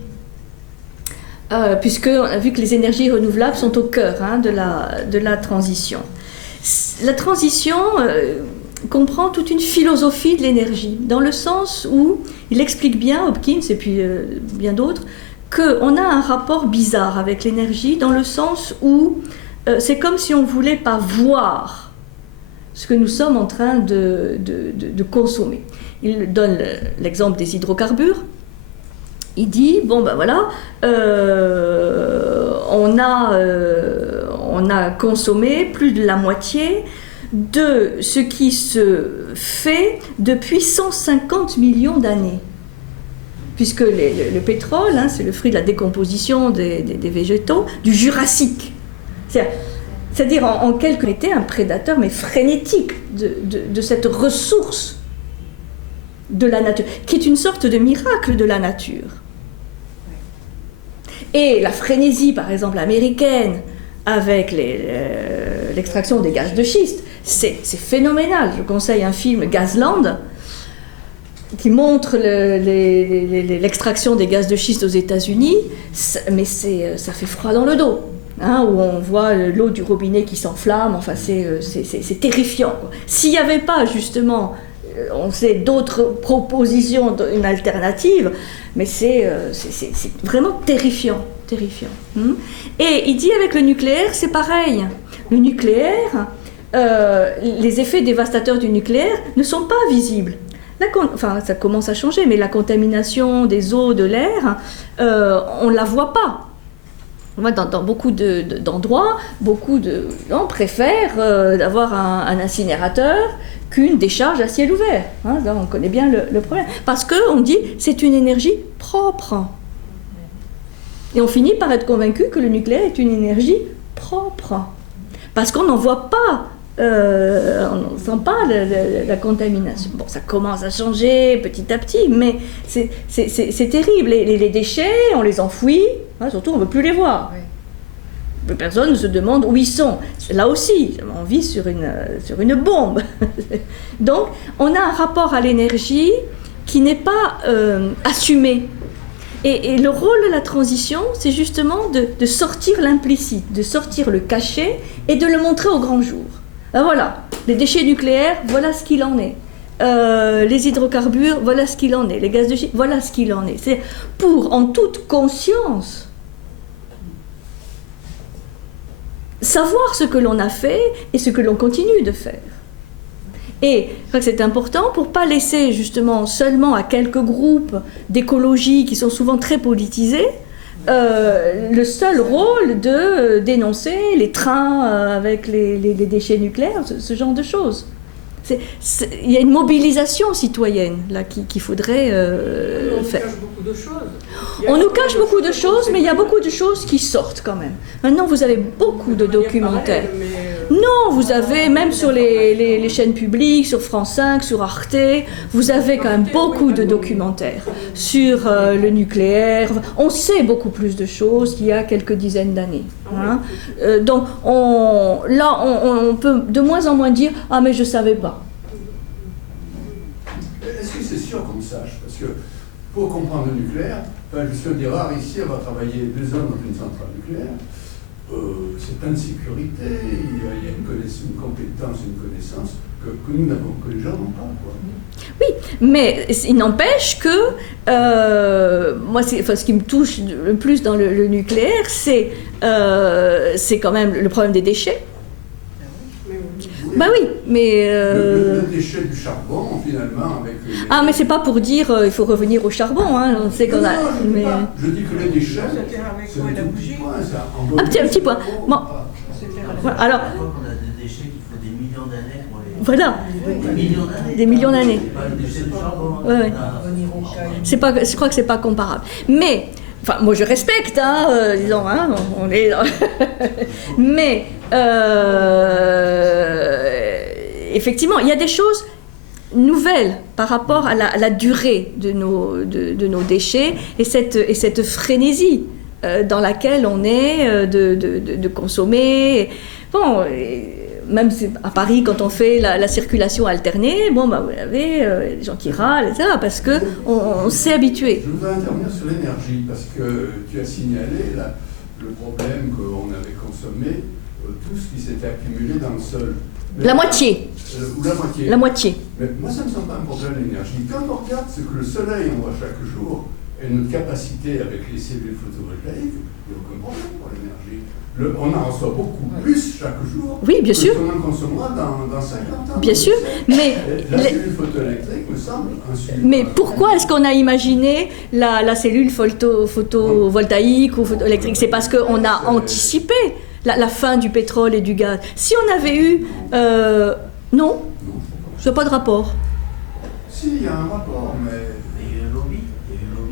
Puisqu'on a vu que les énergies renouvelables sont au cœur de la transition. La transition comprend toute une philosophie de l'énergie, dans le sens où il explique bien, Hopkins et puis bien d'autres, qu'on a un rapport bizarre avec l'énergie, dans le sens où c'est comme si on ne voulait pas voir ce que nous sommes en train de consommer. Il donne l'exemple des hydrocarbures. Il dit, bon ben voilà, on a consommé plus de la moitié de ce qui se fait depuis 150 millions d'années. Puisque le pétrole, hein, c'est le fruit de la décomposition des végétaux du Jurassique. C'est-à-dire en quelque sorte, était un prédateur, mais frénétique de cette ressource de la nature, qui est une sorte de miracle de la nature. Et la frénésie, par exemple, américaine, avec l'extraction des gaz de schiste, c'est phénoménal. Je conseille un film, Gazland, qui montre l'extraction des gaz de schiste aux États-Unis, mais ça fait froid dans le dos. Hein, où on voit l'eau du robinet qui s'enflamme, enfin c'est terrifiant, quoi. S'il n'y avait pas justement, on sait, d'autres propositions, une alternative, mais c'est vraiment terrifiant. Et il dit avec le nucléaire, c'est pareil. Le nucléaire, les effets dévastateurs du nucléaire ne sont pas visibles. Enfin, ça commence à changer, mais la contamination des eaux, de l'air, on ne la voit pas. Dans beaucoup d'endroits, beaucoup de gens préfèrent d'avoir un incinérateur qu'une décharge à ciel ouvert. Hein, là, on connaît bien le problème. Parce qu'on dit c'est une énergie propre. Et on finit par être convaincu que le nucléaire est une énergie propre. Parce qu'on n'en voit pas. On ne sent pas la contamination. Bon, ça commence à changer petit à petit, mais c'est terrible. Les déchets, on les enfouit, hein, surtout on ne veut plus les voir. Oui. Personne ne se demande où ils sont. Là aussi, on vit sur une bombe. Donc, on a un rapport à l'énergie qui n'est pas assumé. Et le rôle de la transition, c'est justement de sortir l'implicite, de sortir le caché et de le montrer au grand jour. Ben voilà, les déchets nucléaires, voilà ce qu'il en est. Les hydrocarbures, voilà ce qu'il en est. Les gaz de schiste, voilà ce qu'il en est. C'est pour, en toute conscience, savoir ce que l'on a fait et ce que l'on continue de faire. Et je crois que c'est important pour ne pas laisser justement seulement à quelques groupes d'écologie qui sont souvent très politisés, le seul rôle de dénoncer les trains avec les déchets nucléaires, ce genre de choses. Il y a une mobilisation citoyenne là qu'il faudrait faire. On nous cache beaucoup de choses, mais il y a beaucoup de choses qui sortent quand même. Maintenant, vous avez beaucoup de documentaires. Non, vous avez, même sur les chaînes publiques, sur France 5, sur Arte, vous avez quand même beaucoup de documentaires sur le nucléaire. On sait beaucoup plus de choses qu'il y a quelques dizaines d'années. Hein. Donc, on peut de moins en moins dire « Ah, mais je ne savais pas ». Est-ce que c'est sûr qu'on sache? Parce que pour comprendre le nucléaire, je suis un des rares ici à avoir travaillé 2 ans dans une centrale nucléaire. C'est plein de sécurité, il y a une compétence, une connaissance que nous n'avons, que les gens n'ont pas, quoi. Oui, mais il n'empêche que moi, ce qui me touche le plus dans le nucléaire, c'est quand même le problème des déchets. Bah oui, mais... Le déchet du charbon, finalement, avec... Ah, mais c'est pas pour dire il faut revenir au charbon, hein, on sait qu'on a... Mais... Je dis que les déchets, c'est un petit point, ça. Un petit point. Bon. Alors... On a des déchets qui font des millions d'années pour les... Voilà. Des millions d'années. Ouais. C'est pas, je crois que c'est pas comparable. Mais... Enfin, moi je respecte, hein, disons, hein, on est... Mais, effectivement, il y a des choses nouvelles par rapport à la durée de nos déchets et cette frénésie dans laquelle on est de consommer. Bon, même à Paris, quand on fait la circulation alternée, bon, bah, vous avez des gens qui râlent, etc., parce qu'on s'est habitué. Je voudrais intervenir sur l'énergie, parce que tu as signalé là, le problème qu'on avait consommé, tout ce qui s'était accumulé dans le sol. Mais la moitié. Ou la moitié. La moitié. Mais moi, ça ne me semble pas un problème, l'énergie. Quand on regarde ce que le soleil envoie chaque jour, et notre capacité avec les cellules photovoltaïques, il n'y a aucun problème pour l'énergie. on en reçoit beaucoup plus chaque jour Oui, bien sûr. que ce qu'on en consommera dans 50 ans. Bien sûr, mais... La cellule photoélectrique me semble un sujet. Mais pourquoi est-ce qu'on a imaginé la cellule photovoltaïque ou photoélectrique? C'est parce qu'on a anticipé la fin du pétrole et du gaz. Si on avait eu... non, je n'ai pas de rapport. Si, il y a un rapport, mais... Il y a eu un lobby.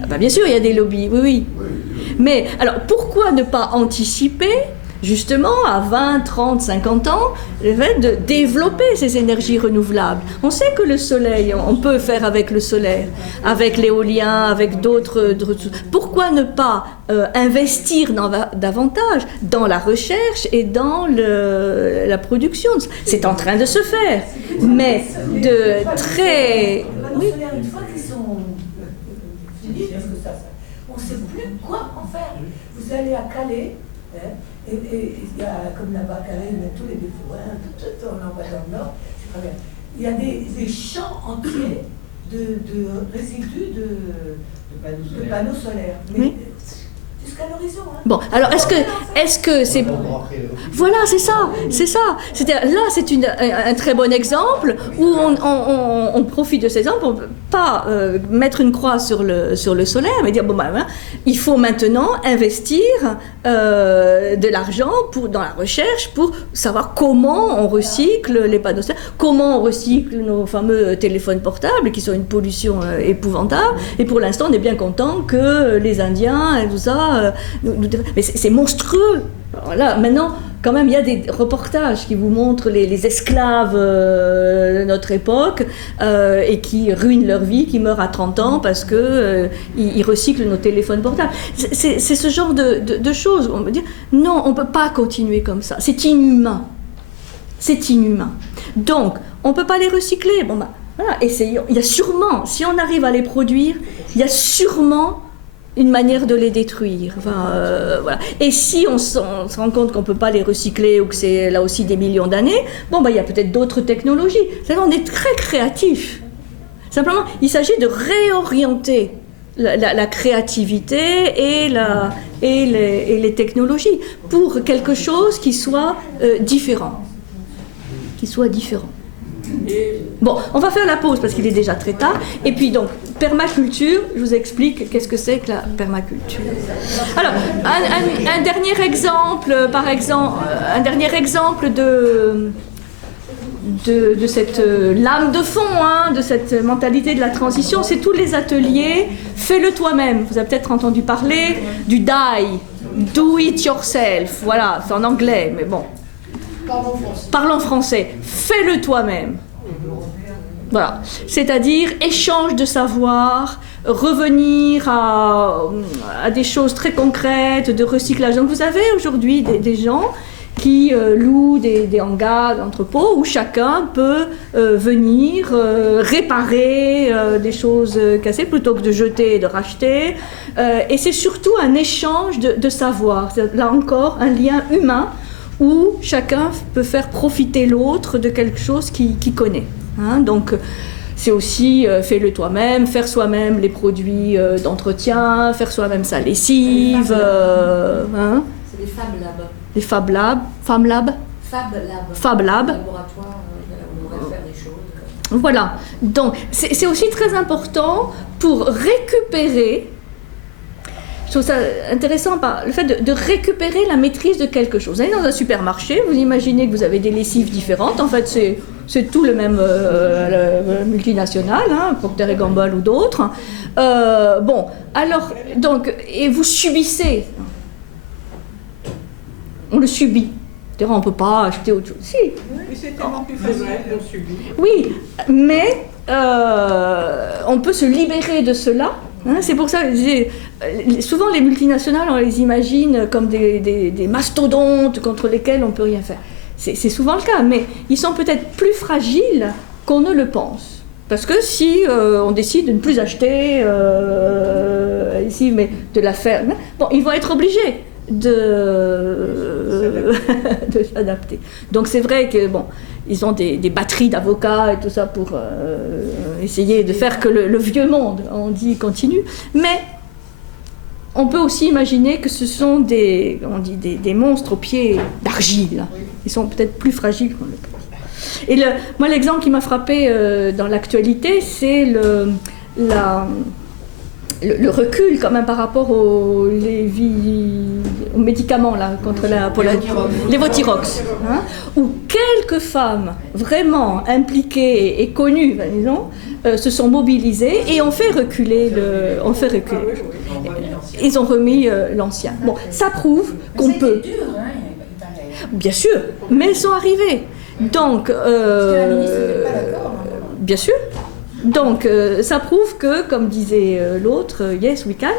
Ah bah bien sûr, il y a des lobbies, oui, oui. Mais alors, pourquoi ne pas anticiper, justement, à 20, 30, 50 ans, le fait de développer ces énergies renouvelables? On sait que le soleil, on peut faire avec le solaire, avec l'éolien, avec d'autres... Pourquoi ne pas investir davantage dans la recherche et dans la production? C'est en train de se faire, mais de très... Oui. Une fois qu'ils sont finis, parce que on ne sait plus quoi en faire. Vous allez à Calais, hein, et il y a, comme là-bas, Calais, il y a tous les défauts, hein, on en va dans le nord, c'est très bien. Il y a des champs entiers de résidus de panneaux solaires. Mais, oui. Jusqu'à l'horizon. Hein. Bon, alors est-ce que c'est... Voilà, c'est ça. C'est-à-dire, là, c'est un très bon exemple où on profite de ces exemples pour pas mettre une croix sur le solaire, mais dire, bon, il faut maintenant investir de l'argent dans la recherche pour savoir comment on recycle les panneaux solaires, comment on recycle nos fameux téléphones portables qui sont une pollution épouvantable. Et pour l'instant, on est bien content que les Indiens et tout ça... mais c'est monstrueux. Alors là, maintenant, quand même, il y a des reportages qui vous montrent les esclaves de notre époque et qui ruinent leur vie, qui meurent à 30 ans parce qu'ils recyclent nos téléphones portables. C'est ce genre de choses où on me dit non, on ne peut pas continuer comme ça. C'est inhumain. C'est inhumain. Donc, on ne peut pas les recycler. Bon, voilà, essayons. Il y a sûrement, si on arrive à les produire, il y a sûrement une manière de les détruire. Enfin, voilà. Et si on se rend compte qu'on ne peut pas les recycler ou que c'est là aussi des millions d'années, bon, il y a peut-être d'autres technologies. C'est-à-dire, on est très créatif. Simplement, il s'agit de réorienter la créativité et les technologies pour quelque chose qui soit différent. Bon, on va faire la pause parce qu'il est déjà très tard. Et puis donc, permaculture, je vous explique qu'est-ce que c'est que la permaculture. Alors, un dernier exemple, un dernier exemple de cette lame de fond, de cette mentalité de la transition, c'est tous les ateliers fais-le toi-même. Vous avez peut-être entendu parler du DIY, do it yourself. Voilà, c'est en anglais, mais bon. Parlons français. Fais-le toi-même. Voilà. C'est-à-dire échange de savoir, revenir à des choses très concrètes, de recyclage. Donc vous avez aujourd'hui des gens qui louent des hangars, d'entrepôts où chacun peut venir réparer des choses cassées plutôt que de jeter et de racheter. Et c'est surtout un échange de savoir. C'est, là encore, un lien humain où chacun peut faire profiter l'autre de quelque chose qu'il connaît. Donc, c'est aussi fais-le toi-même, faire soi-même les produits d'entretien, faire soi-même sa lessive. C'est les Fab Labs. Les Fab Labs. Fab Lab. Fab Lab. Laboratoire où on va faire des choses. Voilà. Donc, c'est aussi très important pour récupérer. Je trouve ça intéressant par le fait de récupérer la maîtrise de quelque chose. Vous allez dans un supermarché, vous imaginez que vous avez des lessives différentes. En fait, c'est tout le même multinational, Procter & Gamble ou d'autres. Bon, alors, donc, et vous subissez. On le subit. C'est-à-dire, on ne peut pas acheter autre chose. Si. Mais c'est tellement plus facile qu'on subit. Oui, mais on peut se libérer de cela. C'est pour ça que je disais, souvent les multinationales, on les imagine comme des mastodontes contre lesquels on ne peut rien faire. C'est souvent le cas, mais ils sont peut-être plus fragiles qu'on ne le pense. Parce que si on décide de ne plus acheter ici, mais de la faire, bon, ils vont être obligés de s'adapter. Donc c'est vrai que bon, ils ont des batteries d'avocats et tout ça pour essayer de faire que le vieux monde, on dit, continue. Mais on peut aussi imaginer que ce sont des monstres aux pieds d'argile. Ils sont peut-être plus fragiles qu'on le pense. Et moi, l'exemple qui m'a frappé dans l'actualité, c'est le recul quand même par rapport aux médicaments là, contre les Votirox, hein, où quelques femmes vraiment impliquées et connues, disons, se sont mobilisées et ont fait reculer Ils ont remis l'ancien. Bon, ça prouve qu'on peut. C'est dur, hein, il paraît. Bien sûr, mais elles sont arrivées. Donc, Parce que la ministre n'était pas d'accord. bien sûr. Donc, ça prouve que, comme disait l'autre, yes, we can.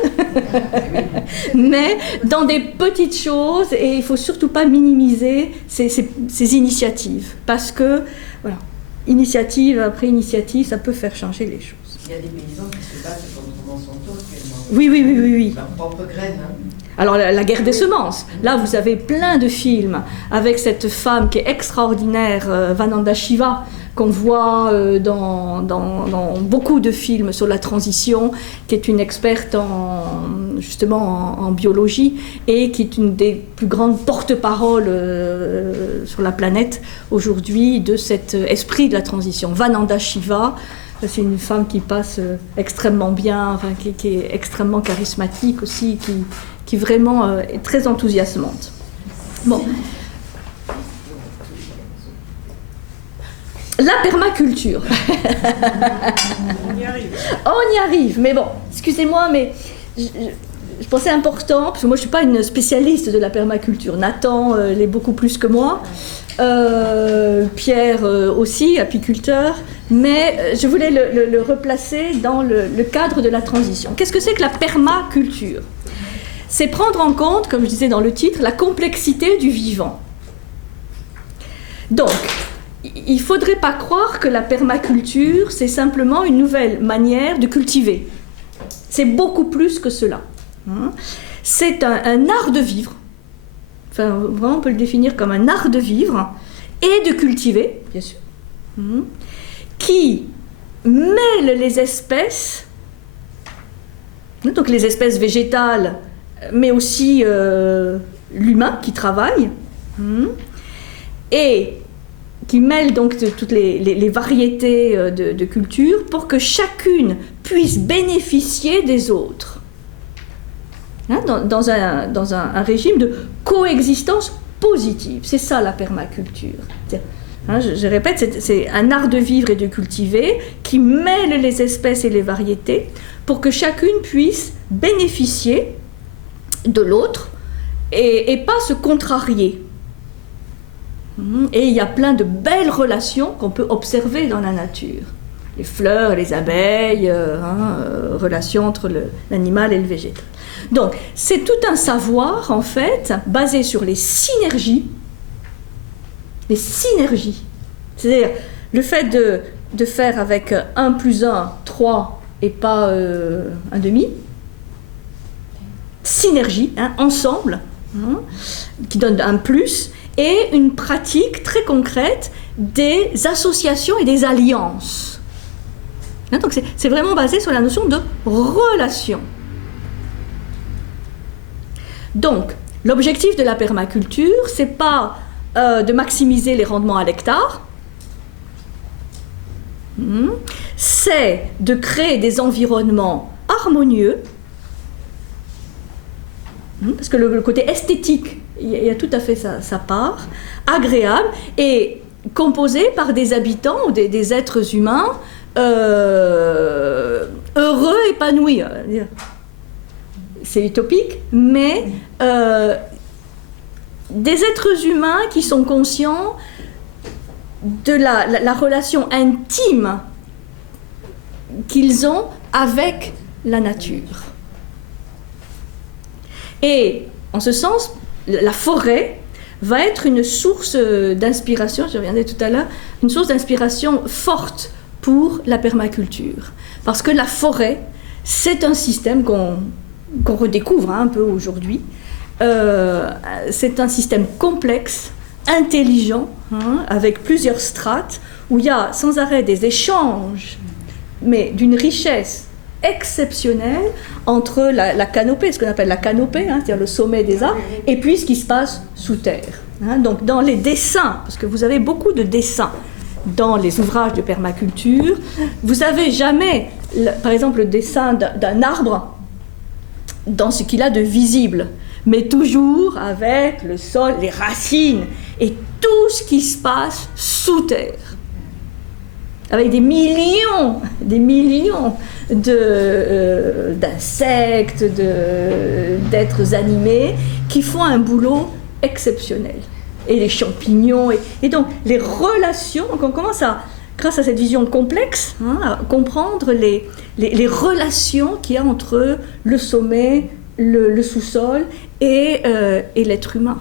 Mais dans des petites choses, et il ne faut surtout pas minimiser ces initiatives. Parce que, voilà, initiative après initiative, ça peut faire changer les choses. Il y a des paysans qui se battent contre Monsanto actuellement. Oui. Leur propre graine. Hein. Alors, la guerre des semences. Là, vous avez plein de films avec cette femme qui est extraordinaire, Vandana Shiva, qu'on voit dans beaucoup de films sur la transition, qui est une experte justement en biologie et qui est une des plus grandes porte-paroles sur la planète aujourd'hui de cet esprit de la transition. Vandana Shiva, c'est une femme qui passe extrêmement bien, enfin, qui est extrêmement charismatique aussi, qui vraiment est très enthousiasmante. Bon. La permaculture. On y arrive. On y arrive, mais bon, excusez-moi, mais je pensais important, parce que moi je ne suis pas une spécialiste de la permaculture. Nathan l'est beaucoup plus que moi. Pierre aussi, apiculteur. Mais je voulais le replacer dans le cadre de la transition. Qu'est-ce que c'est que la permaculture ? C'est prendre en compte, comme je disais dans le titre, la complexité du vivant. Donc, il ne faudrait pas croire que la permaculture, c'est simplement une nouvelle manière de cultiver. C'est beaucoup plus que cela. C'est un art de vivre. Enfin, vraiment, on peut le définir comme un art de vivre et de cultiver, bien sûr, qui mêle les espèces, donc les espèces végétales, mais aussi l'humain qui travaille, et qui mêle donc toutes les variétés de culture pour que chacune puisse bénéficier des autres. Dans un régime de coexistence positive. C'est ça la permaculture. Je répète, c'est un art de vivre et de cultiver qui mêle les espèces et les variétés pour que chacune puisse bénéficier de l'autre et pas se contrarier. Et il y a plein de belles relations qu'on peut observer dans la nature. Les fleurs, les abeilles, relations entre l'animal et le végétal. Donc, c'est tout un savoir, en fait, basé sur les synergies. Les synergies. C'est-à-dire le fait de faire avec 1 + 1, 3 et pas 1/2. Synergie, ensemble, qui donne un plus. Et une pratique très concrète des associations et des alliances. Donc c'est vraiment basé sur la notion de relation. Donc, l'objectif de la permaculture, c'est pas de maximiser les rendements à l'hectare, c'est de créer des environnements harmonieux, parce que le côté esthétique, il y a tout à fait sa part, agréable et composé par des habitants ou des êtres humains heureux, épanouis. C'est utopique, mais des êtres humains qui sont conscients de la relation intime qu'ils ont avec la nature. Et en ce sens, la forêt va être une source d'inspiration, je reviendrai tout à l'heure, une source d'inspiration forte pour la permaculture. Parce que la forêt, c'est un système qu'on redécouvre un peu aujourd'hui. C'est un système complexe, intelligent, avec plusieurs strates, où il y a sans arrêt des échanges, mais d'une richesse exceptionnel entre la canopée, ce qu'on appelle la canopée, hein, c'est-à-dire le sommet des arbres, et puis ce qui se passe sous terre. Hein. Donc dans les dessins, parce que vous avez beaucoup de dessins dans les ouvrages de permaculture, vous n'avez jamais, par exemple, le dessin d'un arbre dans ce qu'il a de visible, mais toujours avec le sol, les racines et tout ce qui se passe sous terre, avec des millions d'insectes, d'êtres animés qui font un boulot exceptionnel. Et les champignons, et donc les relations, donc on commence à, grâce à cette vision complexe, hein, à comprendre les relations qu'il y a entre le sommet, le sous-sol et l'être humain.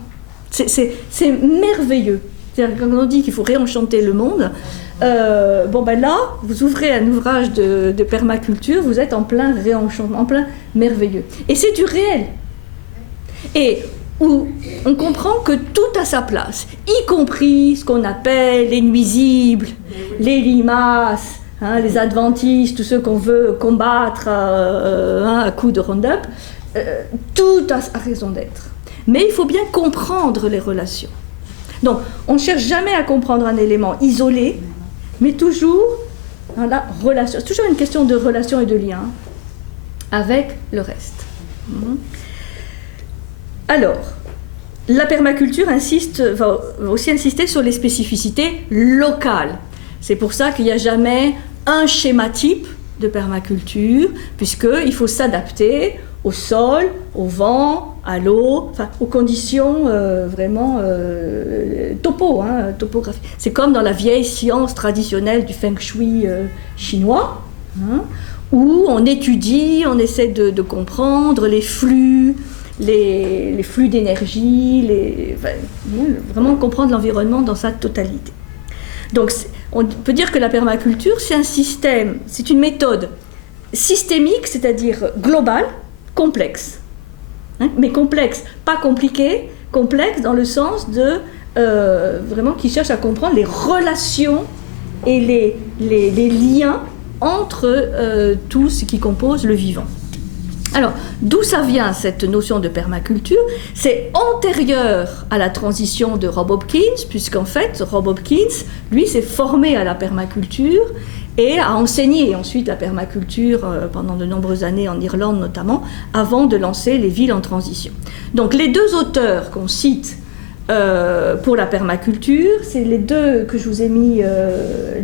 C'est merveilleux. C'est-à-dire, quand on dit qu'il faut réenchanter le monde, là, vous ouvrez un ouvrage de permaculture, vous êtes en plein réenchantement, en plein merveilleux. Et c'est du réel. Et où on comprend que tout a sa place, y compris ce qu'on appelle les nuisibles, les limaces, hein, les adventistes, tous ceux qu'on veut combattre à coups de Roundup. Tout a raison d'être. Mais il faut bien comprendre les relations. Donc, on ne cherche jamais à comprendre un élément isolé, mais toujours la relation. C'est toujours une question de relation et de lien avec le reste. Alors, la permaculture va aussi insister sur les spécificités locales. C'est pour ça qu'il n'y a jamais un schéma type de permaculture, puisqu'il faut s'adapter au sol, au vent, à l'eau, enfin, aux conditions topographiques. C'est comme dans la vieille science traditionnelle du feng shui chinois, hein, où on étudie, on essaie de comprendre les flux d'énergie, vraiment comprendre l'environnement dans sa totalité. Donc on peut dire que la permaculture, c'est un système, c'est une méthode systémique, c'est-à-dire globale, complexe. Hein, mais complexe, pas compliqué, complexe dans le sens de vraiment qui cherche à comprendre les relations et les liens entre tout ce qui compose le vivant. Alors, d'où ça vient cette notion de permaculture? C'est antérieur à la transition de Rob Hopkins, puisqu'en fait, Rob Hopkins, lui, s'est formé à la permaculture et a enseigné ensuite la permaculture pendant de nombreuses années en Irlande notamment, avant de lancer les villes en transition. Donc, les deux auteurs qu'on cite pour la permaculture, c'est les deux que je vous ai mis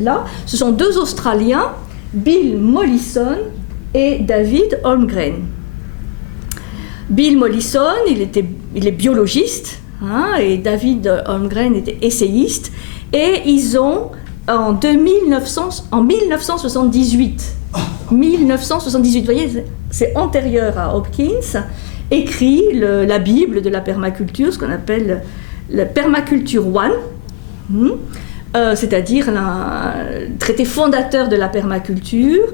là. Ce sont deux Australiens, Bill Mollison et David Holmgren. Bill Mollison, il est biologiste, hein, et David Holmgren était essayiste, et ils ont, en 1978, vous voyez, c'est antérieur à Hopkins, écrit la Bible de la permaculture, ce qu'on appelle la Permaculture One, c'est-à-dire le traité fondateur de la permaculture.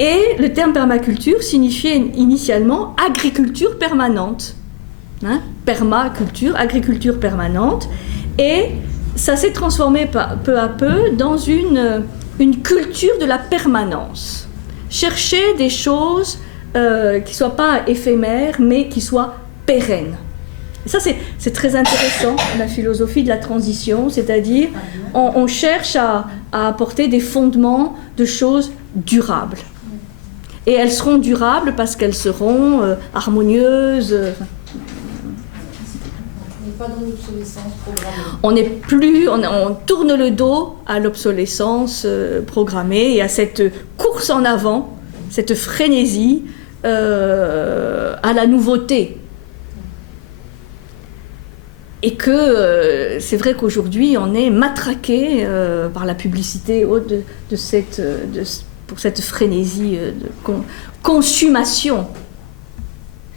Et le terme permaculture signifiait initialement agriculture permanente. Hein, permaculture, agriculture permanente. Et ça s'est transformé peu à peu dans une culture de la permanence. Chercher des choses qui ne soient pas éphémères, mais qui soient pérennes. Et ça, c'est très intéressant, la philosophie de la transition, c'est-à-dire on cherche à apporter des fondements de choses durables. Et elles seront durables parce qu'elles seront harmonieuses. On n'est pas dans l'obsolescence On programmée. on tourne le dos à l'obsolescence programmée et à cette course en avant, cette frénésie à la nouveauté. Et que c'est vrai qu'aujourd'hui, on est matraqué par la publicité pour cette frénésie de consommation,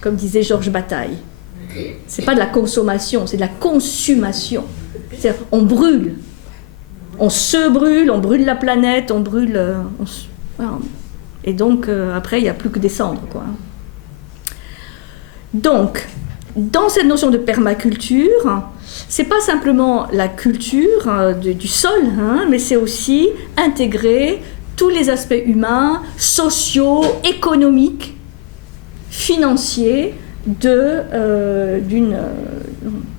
comme disait Georges Bataille. C'est pas de la consommation, c'est de la consommation. C'est-à-dire, on brûle, on se brûle, on brûle la planète, on brûle... voilà. Et donc, après, il n'y a plus que des cendres, quoi. Donc, dans cette notion de permaculture, c'est pas simplement la culture du sol, hein, mais c'est aussi intégrer tous les aspects humains, sociaux, économiques, financiers d'une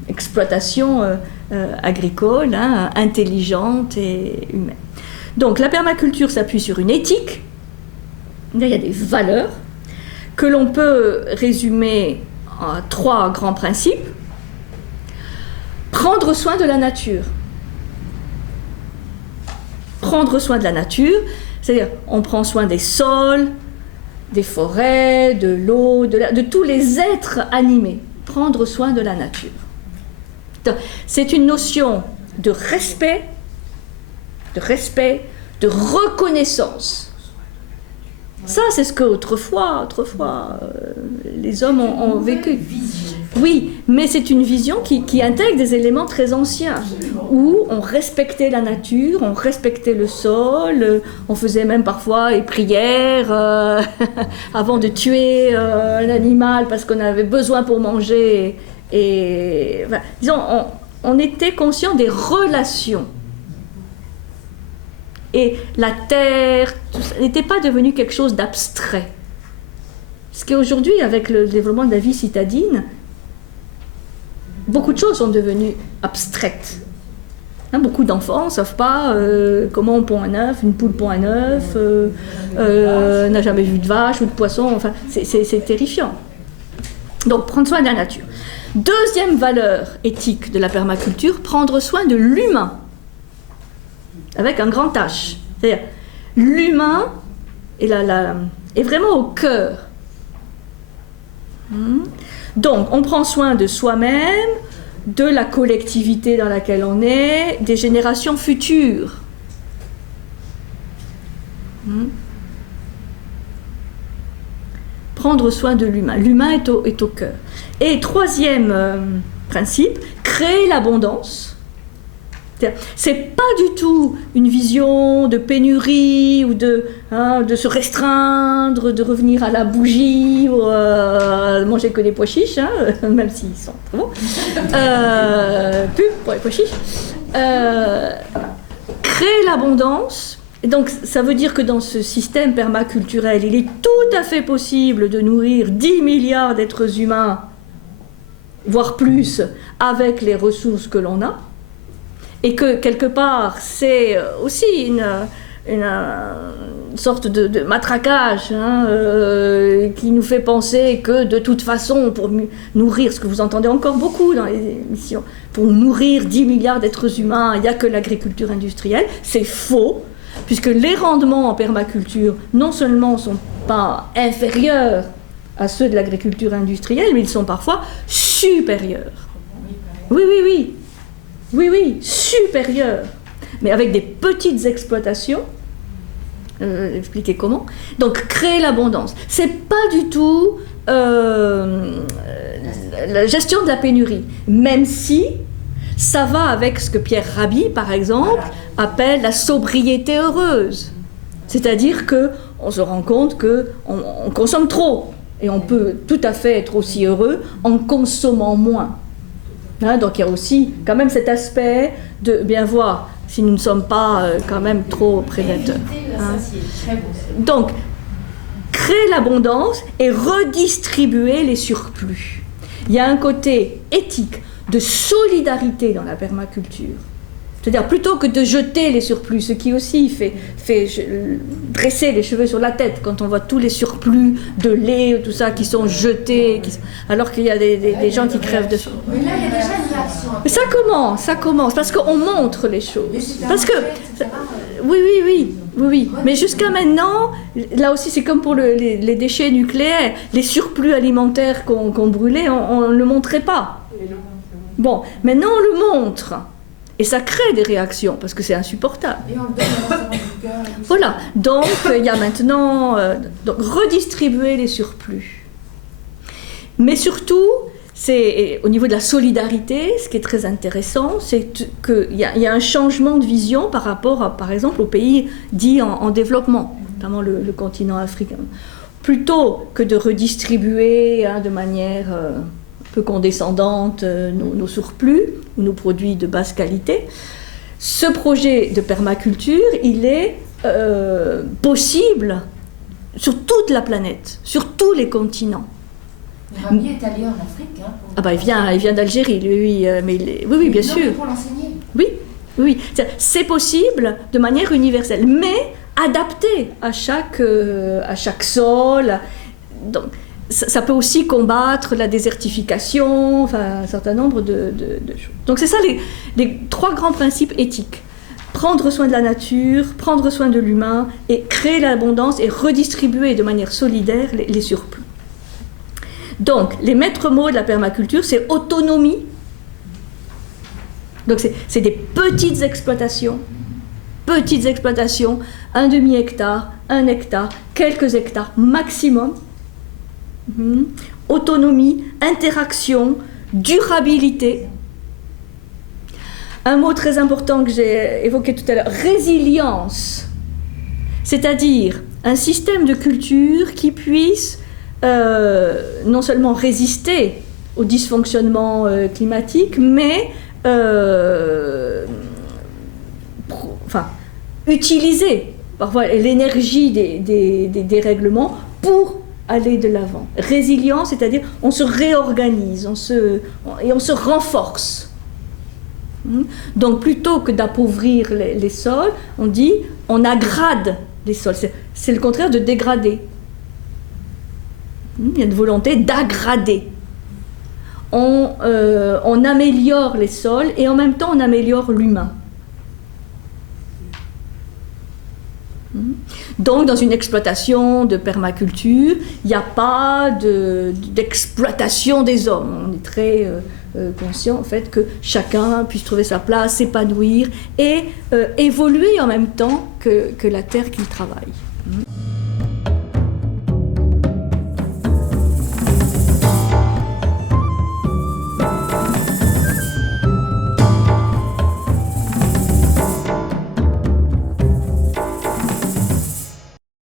exploitation agricole, hein, intelligente et humaine. Donc la permaculture s'appuie sur une éthique, il y a des valeurs que l'on peut résumer en 3 grands principes. Prendre soin de la nature. Prendre soin de la nature, c'est-à-dire on prend soin des sols, des forêts, de l'eau, de tous les êtres animés. Prendre soin de la nature. C'est une notion de respect, de reconnaissance. Ça, c'est ce que autrefois les hommes ont vécu. Oui, mais c'est une vision qui intègre des éléments très anciens, où on respectait la nature, on respectait le sol, on faisait même parfois les prières avant de tuer un animal parce qu'on avait besoin pour manger. Et enfin, disons, on était conscient des relations. Et la terre, tout ça, n'était pas devenu quelque chose d'abstrait. Ce qui aujourd'hui, avec le développement de la vie citadine, beaucoup de choses sont devenues abstraites. Hein, beaucoup d'enfants ne savent pas comment on pond un œuf, une poule pond un œuf, n'a jamais vu de vache ou de poisson, enfin, c'est terrifiant. Donc, prendre soin de la nature. Deuxième valeur éthique de la permaculture, prendre soin de l'humain. Avec un grand H. C'est-à-dire, l'humain est vraiment au cœur. Donc, on prend soin de soi-même, de la collectivité dans laquelle on est, des générations futures. Prendre soin de l'humain. L'humain est au cœur. Et troisième principe, créer l'abondance. C'est pas du tout une vision de pénurie ou de se restreindre, de revenir à la bougie ou manger que des pois chiches, hein, même s'ils sont très bons. Pub pour les pois chiches. Créer l'abondance. Et donc ça veut dire que dans ce système permaculturel, il est tout à fait possible de nourrir 10 milliards d'êtres humains, voire plus, avec les ressources que l'on a. Et que, quelque part, c'est aussi une sorte de matraquage qui nous fait penser que, de toute façon, pour nourrir, ce que vous entendez encore beaucoup dans les émissions, pour nourrir 10 milliards d'êtres humains, il n'y a que l'agriculture industrielle. C'est faux, puisque les rendements en permaculture, non seulement ne sont pas inférieurs à ceux de l'agriculture industrielle, mais ils sont parfois supérieurs. Oui. Oui, supérieur, mais avec des petites exploitations. Expliquer comment. Donc, créer l'abondance. C'est pas du tout la gestion de la pénurie, même si ça va avec ce que Pierre Rabhi, par exemple, appelle la sobriété heureuse. C'est-à-dire qu'on se rend compte qu'on consomme trop, et on peut tout à fait être aussi heureux en consommant moins. Donc il y a aussi quand même cet aspect de bien voir si nous ne sommes pas quand même trop prédateurs. Donc, créer l'abondance et redistribuer les surplus. Il y a un côté éthique de solidarité dans la permaculture. C'est-à-dire, plutôt que de jeter les surplus, ce qui aussi fait dresser les cheveux sur la tête quand on voit tous les surplus de lait, tout ça, qui sont jetés, alors qu'il y a des gens qui crèvent de faim. Mais là, il y a déjà une réaction. Mais ça commence, parce qu'on montre les choses. Parce que, oui. Mais jusqu'à maintenant, là aussi, c'est comme pour les déchets nucléaires, les surplus alimentaires qu'on brûlait, on ne le montrait pas. Bon, maintenant on le montre. Et ça crée des réactions, parce que c'est insupportable. Et on le donne du cœur. Voilà, donc il y a maintenant redistribuer les surplus. Mais surtout, c'est au niveau de la solidarité, ce qui est très intéressant, c'est qu'il y a un changement de vision par rapport, par exemple, aux pays dits en développement, notamment le continent africain. Plutôt que de redistribuer de manière peu condescendante nos surplus ou nos produits de basse qualité, ce projet de permaculture, il est possible sur toute la planète, sur tous les continents. Rami est allé en Afrique. Hein, Ah bah il vient d'Algérie, lui, oui, bien non, sûr. mais pour l'enseigner. Oui, c'est possible de manière universelle, mais adapté à chaque sol. Donc, ça peut aussi combattre la désertification, enfin un certain nombre de choses. Donc c'est ça les 3 grands principes éthiques. Prendre soin de la nature, prendre soin de l'humain et créer l'abondance et redistribuer de manière solidaire les surplus. Donc, les maîtres mots de la permaculture, c'est autonomie. Donc, c'est des petites exploitations, 1,5 hectare, 1 hectare, quelques hectares maximum. Autonomie, interaction, durabilité. Un mot très important que j'ai évoqué tout à l'heure, résilience. C'est-à-dire un système de culture qui puisse non seulement résister au dysfonctionnement climatique, mais utiliser parfois l'énergie des dérèglements pour aller de l'avant. Résilience, c'est-à-dire on se réorganise, on se renforce. Donc plutôt que d'appauvrir les sols, on dit on agrade les sols. C'est le contraire de dégrader. Il y a une volonté d'aggrader. On améliore les sols et en même temps on améliore l'humain. Donc dans une exploitation de permaculture, il n'y a pas d'exploitation des hommes. On est très conscient en fait que chacun puisse trouver sa place, s'épanouir et évoluer en même temps que la terre qu'il travaille.